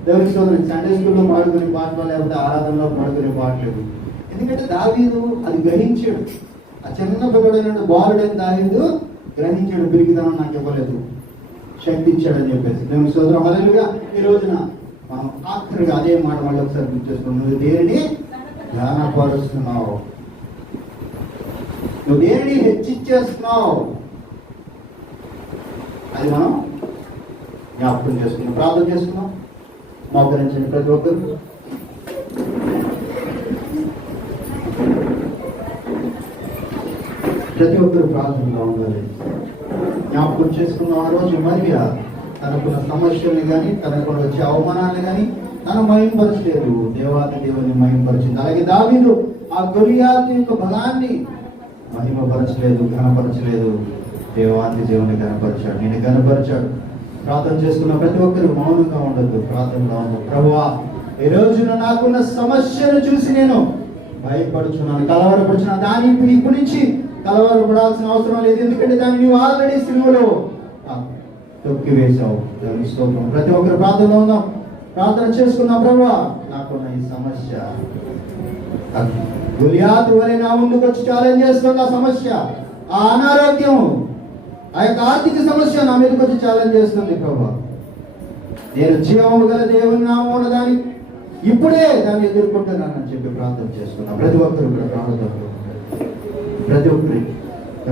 దేవుని స్తోత్రం. సండే స్కూల్లో పాడుకునే పాటలు లేకపోతే ఆరాధనలో పాడుకునే పాటలు. ఎందుకంటే దావీదు అది గ్రహించాడు. ఆ చిన్న పిల్లడైన బాలుడైన దావీదు గ్రహించాడు, పిరికితనం నాకు ఇవ్వలేదు, శక్తి ఇచ్చాడని చెప్పేసి. దేవుని స్తోత్రం. హల్లెలూయా. ఈ రోజున మనం ఆఖరిగా అదే మాట మళ్ళీ ఒకసారి గుర్తు చేసుకున్నాం. నువ్వు దేనిని ధ్యానపరుస్తున్నావు, నువ్వు దేనిని హెచ్చిచ్చేస్తున్నావు, అది మనం జ్ఞాపకం చేసుకున్నాం. ప్రార్థన చేసుకున్నాం. మోకరించండి ప్రతి ఒక్కరు. ప్రతి ఒక్కరు ప్రార్థనగా ఉండాలి. జ్ఞాపకం చేసుకున్న ఆ రోజు మరియా తనకున్న సమస్యల్ని కానీ తనకున్న వచ్చే అవమానాన్ని కానీ తను మహింపరచలేదు, దేవాది దేవుని మహింపరిచింది. అలాగే దావీదు ఆ గొలియాతు యొక్క బలాన్ని మహిమపరచలేదు, ఘనపరచలేదు, దేవాది దేవుని ఘనపరిచాడు, నేను ఘనపరిచాడు. ప్రార్థన చేసుకున్న ప్రతి ఒక్కరు మౌనంగా ఉండద్దు, ప్రార్థనగా ఉండదు. ప్రభువా, ఈ రోజున నాకున్న సమస్యను చూసి నేను భయపడుచున్నాను, కలవరపడుచున్నాను. దాన్ని ఇప్పటి నుంచి కలవరపడాల్సిన అవసరం లేదు, ఎందుకంటే దాన్ని నువ్వు ఆల్రెడీ సిలువలో తొక్కి వేశావు. దేవుని స్తోత్రం. ప్రతి ఒక్కరు ప్రార్థనలో ఉన్నాం, ప్రార్థన చేసుకున్నాం. ప్రభువా, నాకున్న ఈ సమస్య గొలియాతు వలె నా ముందుకు వచ్చి ఛాలెంజ్ చేస్తున్న సమస్య, ఆ అనారోగ్యం, ఆ యొక్క ఆర్థిక సమస్య నా మీదకి వచ్చి ఛాలెంజ్ చేస్తుంది. ప్రభువా, నేను జీవము గల దేవుని నామం ఉన్నదాన్ని ఇప్పుడే దాన్ని ఎదుర్కొంటున్నానని చెప్పి ప్రార్థన చేసుకున్నాం. ప్రతి ఒక్కరు కూడా ప్రార్థన, ప్రతి ఒక్కరి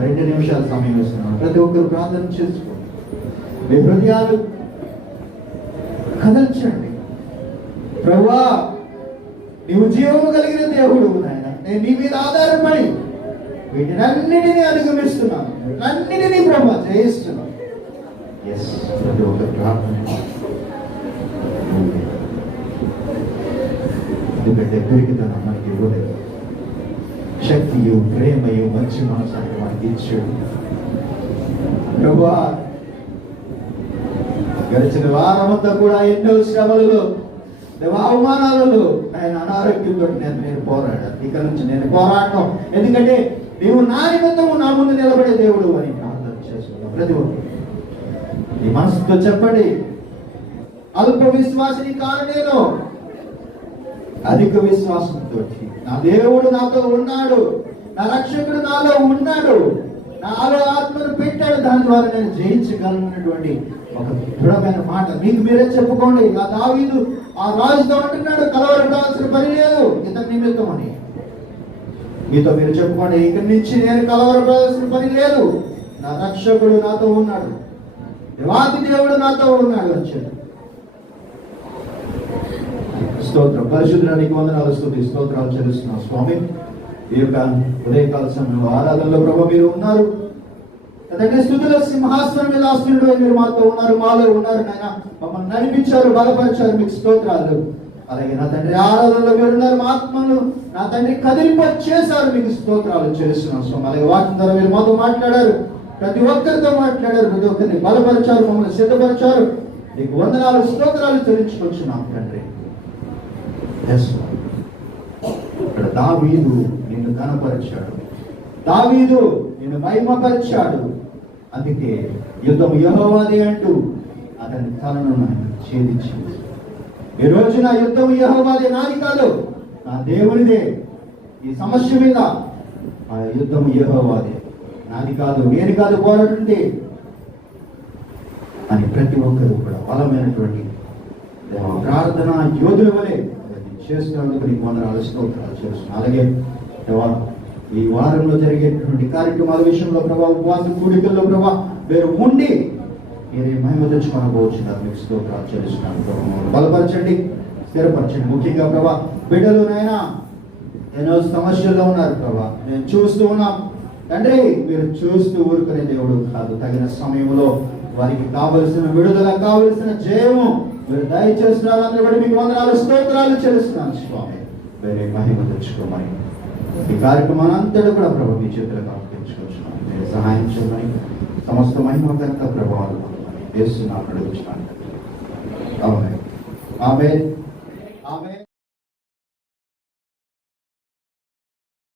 2 నిమిషాల సమయం ఇస్తున్నాను. ప్రతి ఒక్కరు ప్రార్థన చేసుకోండి. మీ హృదయాలు కదల్చండి. ప్రభువా నీవు జీవము కలిగిన దేవుడు నాయన, నేను నీ మీద ఆధారపడి వీటినన్నిటినీ అధిగమిస్తున్నాను, అన్నిటినీ ప్రభా జయిస్తున్నాను. ఎస్, ప్రతి ఒక్క ప్రార్థన ఎందుకంటే పెరిగితనం మనకి ఇవ్వలేదు, శక్తియు ప్రేమయు మంచి మనసాన్ని మనకి ఇచ్చాడు. ప్రభువా గడిచిన వారమంతా కూడా ఎన్నో శ్రమలలో, అవమానాలలో ఆయన అనారోగ్యంతో నేను పోరాడాను. ఇక నుంచి నేను పోరాడటం, ఎందుకంటే నీవు నా నిమిత్తము నా ముందు నిలబడే దేవుడు అని ప్రార్థన చేసుకున్నాను. ప్రతి ఒక్కరు ఈ మనసుతో చెప్పండి, అల్ప విశ్వాసిని కాను నేను, అధిక విశ్వాసంతో నా దేవుడు నాతో ఉన్నాడు, నా రక్షకుడు నాలో ఉన్నాడు, నాలో ఆత్మను పెట్టాడు, దాని ద్వారా నేను జయించగలనటువంటి ఒక దృఢమైన మాట మీకు మీరే చెప్పుకోండి. ఆ దావీదు ఆ రాజుతో అంటున్నాడు, కలవరపడాల్సిన పని లేదు ఇతని నిమిత్తం అని. మీతో మీరు చెప్పుకోండి, ఇక్కడి నుంచి నేను కలవరపడాల్సిన పని లేదు, నా రక్షకుడు నాతో ఉన్నాడు, దేవాది దేవుడు నాతో ఉన్నాడు అని చెప్పి. స్తోత్రం. పరిశుద్ధానికి వందనాలు, స్తుతి స్తోత్రాలు చెల్లిస్తున్నాం స్వామి. ఈ యొక్క ఉదయకాల సమయంలో ఆరాధనలో ప్రభు మీరు ఉన్నారు. తండ్రి, స్తుతుల సింహాసనం మీద ఆస్తులు మీరు మాతో ఉన్నారు, మాలో ఉన్నారు నాయన. మమ్మల్ని నడిపించారు, బలపరిచారు, మీకు స్తోత్రాలు. అలాగే నా తండ్రి ఆరాధనలో మీరు ఉన్నారు, మా ఆత్మను నా తండ్రి కదిలింప చేశారు, మీకు స్తోత్రాలు చెల్లిస్తున్నాం స్వామి. అలాగే వాక్యం ద్వారా మీరు మాతో మాట్లాడారు, ప్రతి ఒక్కరితో మాట్లాడారు, ప్రతి ఒక్కరిని బలపరిచారు, మమ్మల్ని సిద్ధపరిచారు. మీకు వందనాలు స్తోత్రాలు చెల్లించుకొచ్చున్నాం తండ్రి. ఇక్కడ దావీదు నిన్ను ఘనపరిచాడు, దావీదు నిన్ను మహిమపరిచాడు. అందుకే యుద్ధం యెహోవాదే అంటూ అతని తలను ఛేదించింది. ఈ రోజు నా యుద్ధం యెహోవాదే, నాది కాదు, నా దేవునిదే. ఈ సమస్య మీద ఆ యుద్ధం యెహోవాదే, నాది కాదు, నేను కాదు పోరాడుంది అని ప్రతి ఒక్కరు కూడా బలమైనటువంటి ప్రార్థన యోధుల వలె చేస్తున్నందుకు నీకు వందనాలు స్తోత్రాలు చేస్తున్నాను. అలాగే ఈ వారంలో జరిగేటువంటి కార్యక్రమాల విషయంలో ప్రభావ, ఉపవాస కూడికల్లో ప్రభావ మీరు ఉండి మీరే మహిమ తెచ్చుకోనకపోవచ్చున్నారు, మీకు స్తోత్రాలు చేస్తున్నాను. ప్రభావం బలపరచండి, స్థిరపరచండి. ముఖ్యంగా ప్రభా బిడ్డలునైనా ఎన్నో సమస్యల్లో ఉన్నారు ప్రభా, నేను చూస్తూ ఉన్నాం తండ్రి. మీరు చూస్తూ ఊరుకునే దేవుడు కాదు, తగిన సమయంలో వారికి కావలసిన విడుదల, కావలసిన జయము మీరు దయచేస్తున్నారు. అందరూ కూడా మీకు వందనాలు స్తోత్రాలు చెల్లిస్తున్నాను స్వామి. వేరే మహిమ తెచ్చుకోమని ఈ కార్యక్రమాన్ని అంతటా కూడా ప్రభు మీ చేతులకు అప్పగించుకొచ్చున్నాను. మీరు సహాయం చేయమని సమస్త మహిమకర్త ప్రభావాలు చేస్తున్నాను, అడుగుతున్నాను. ఆమేన్.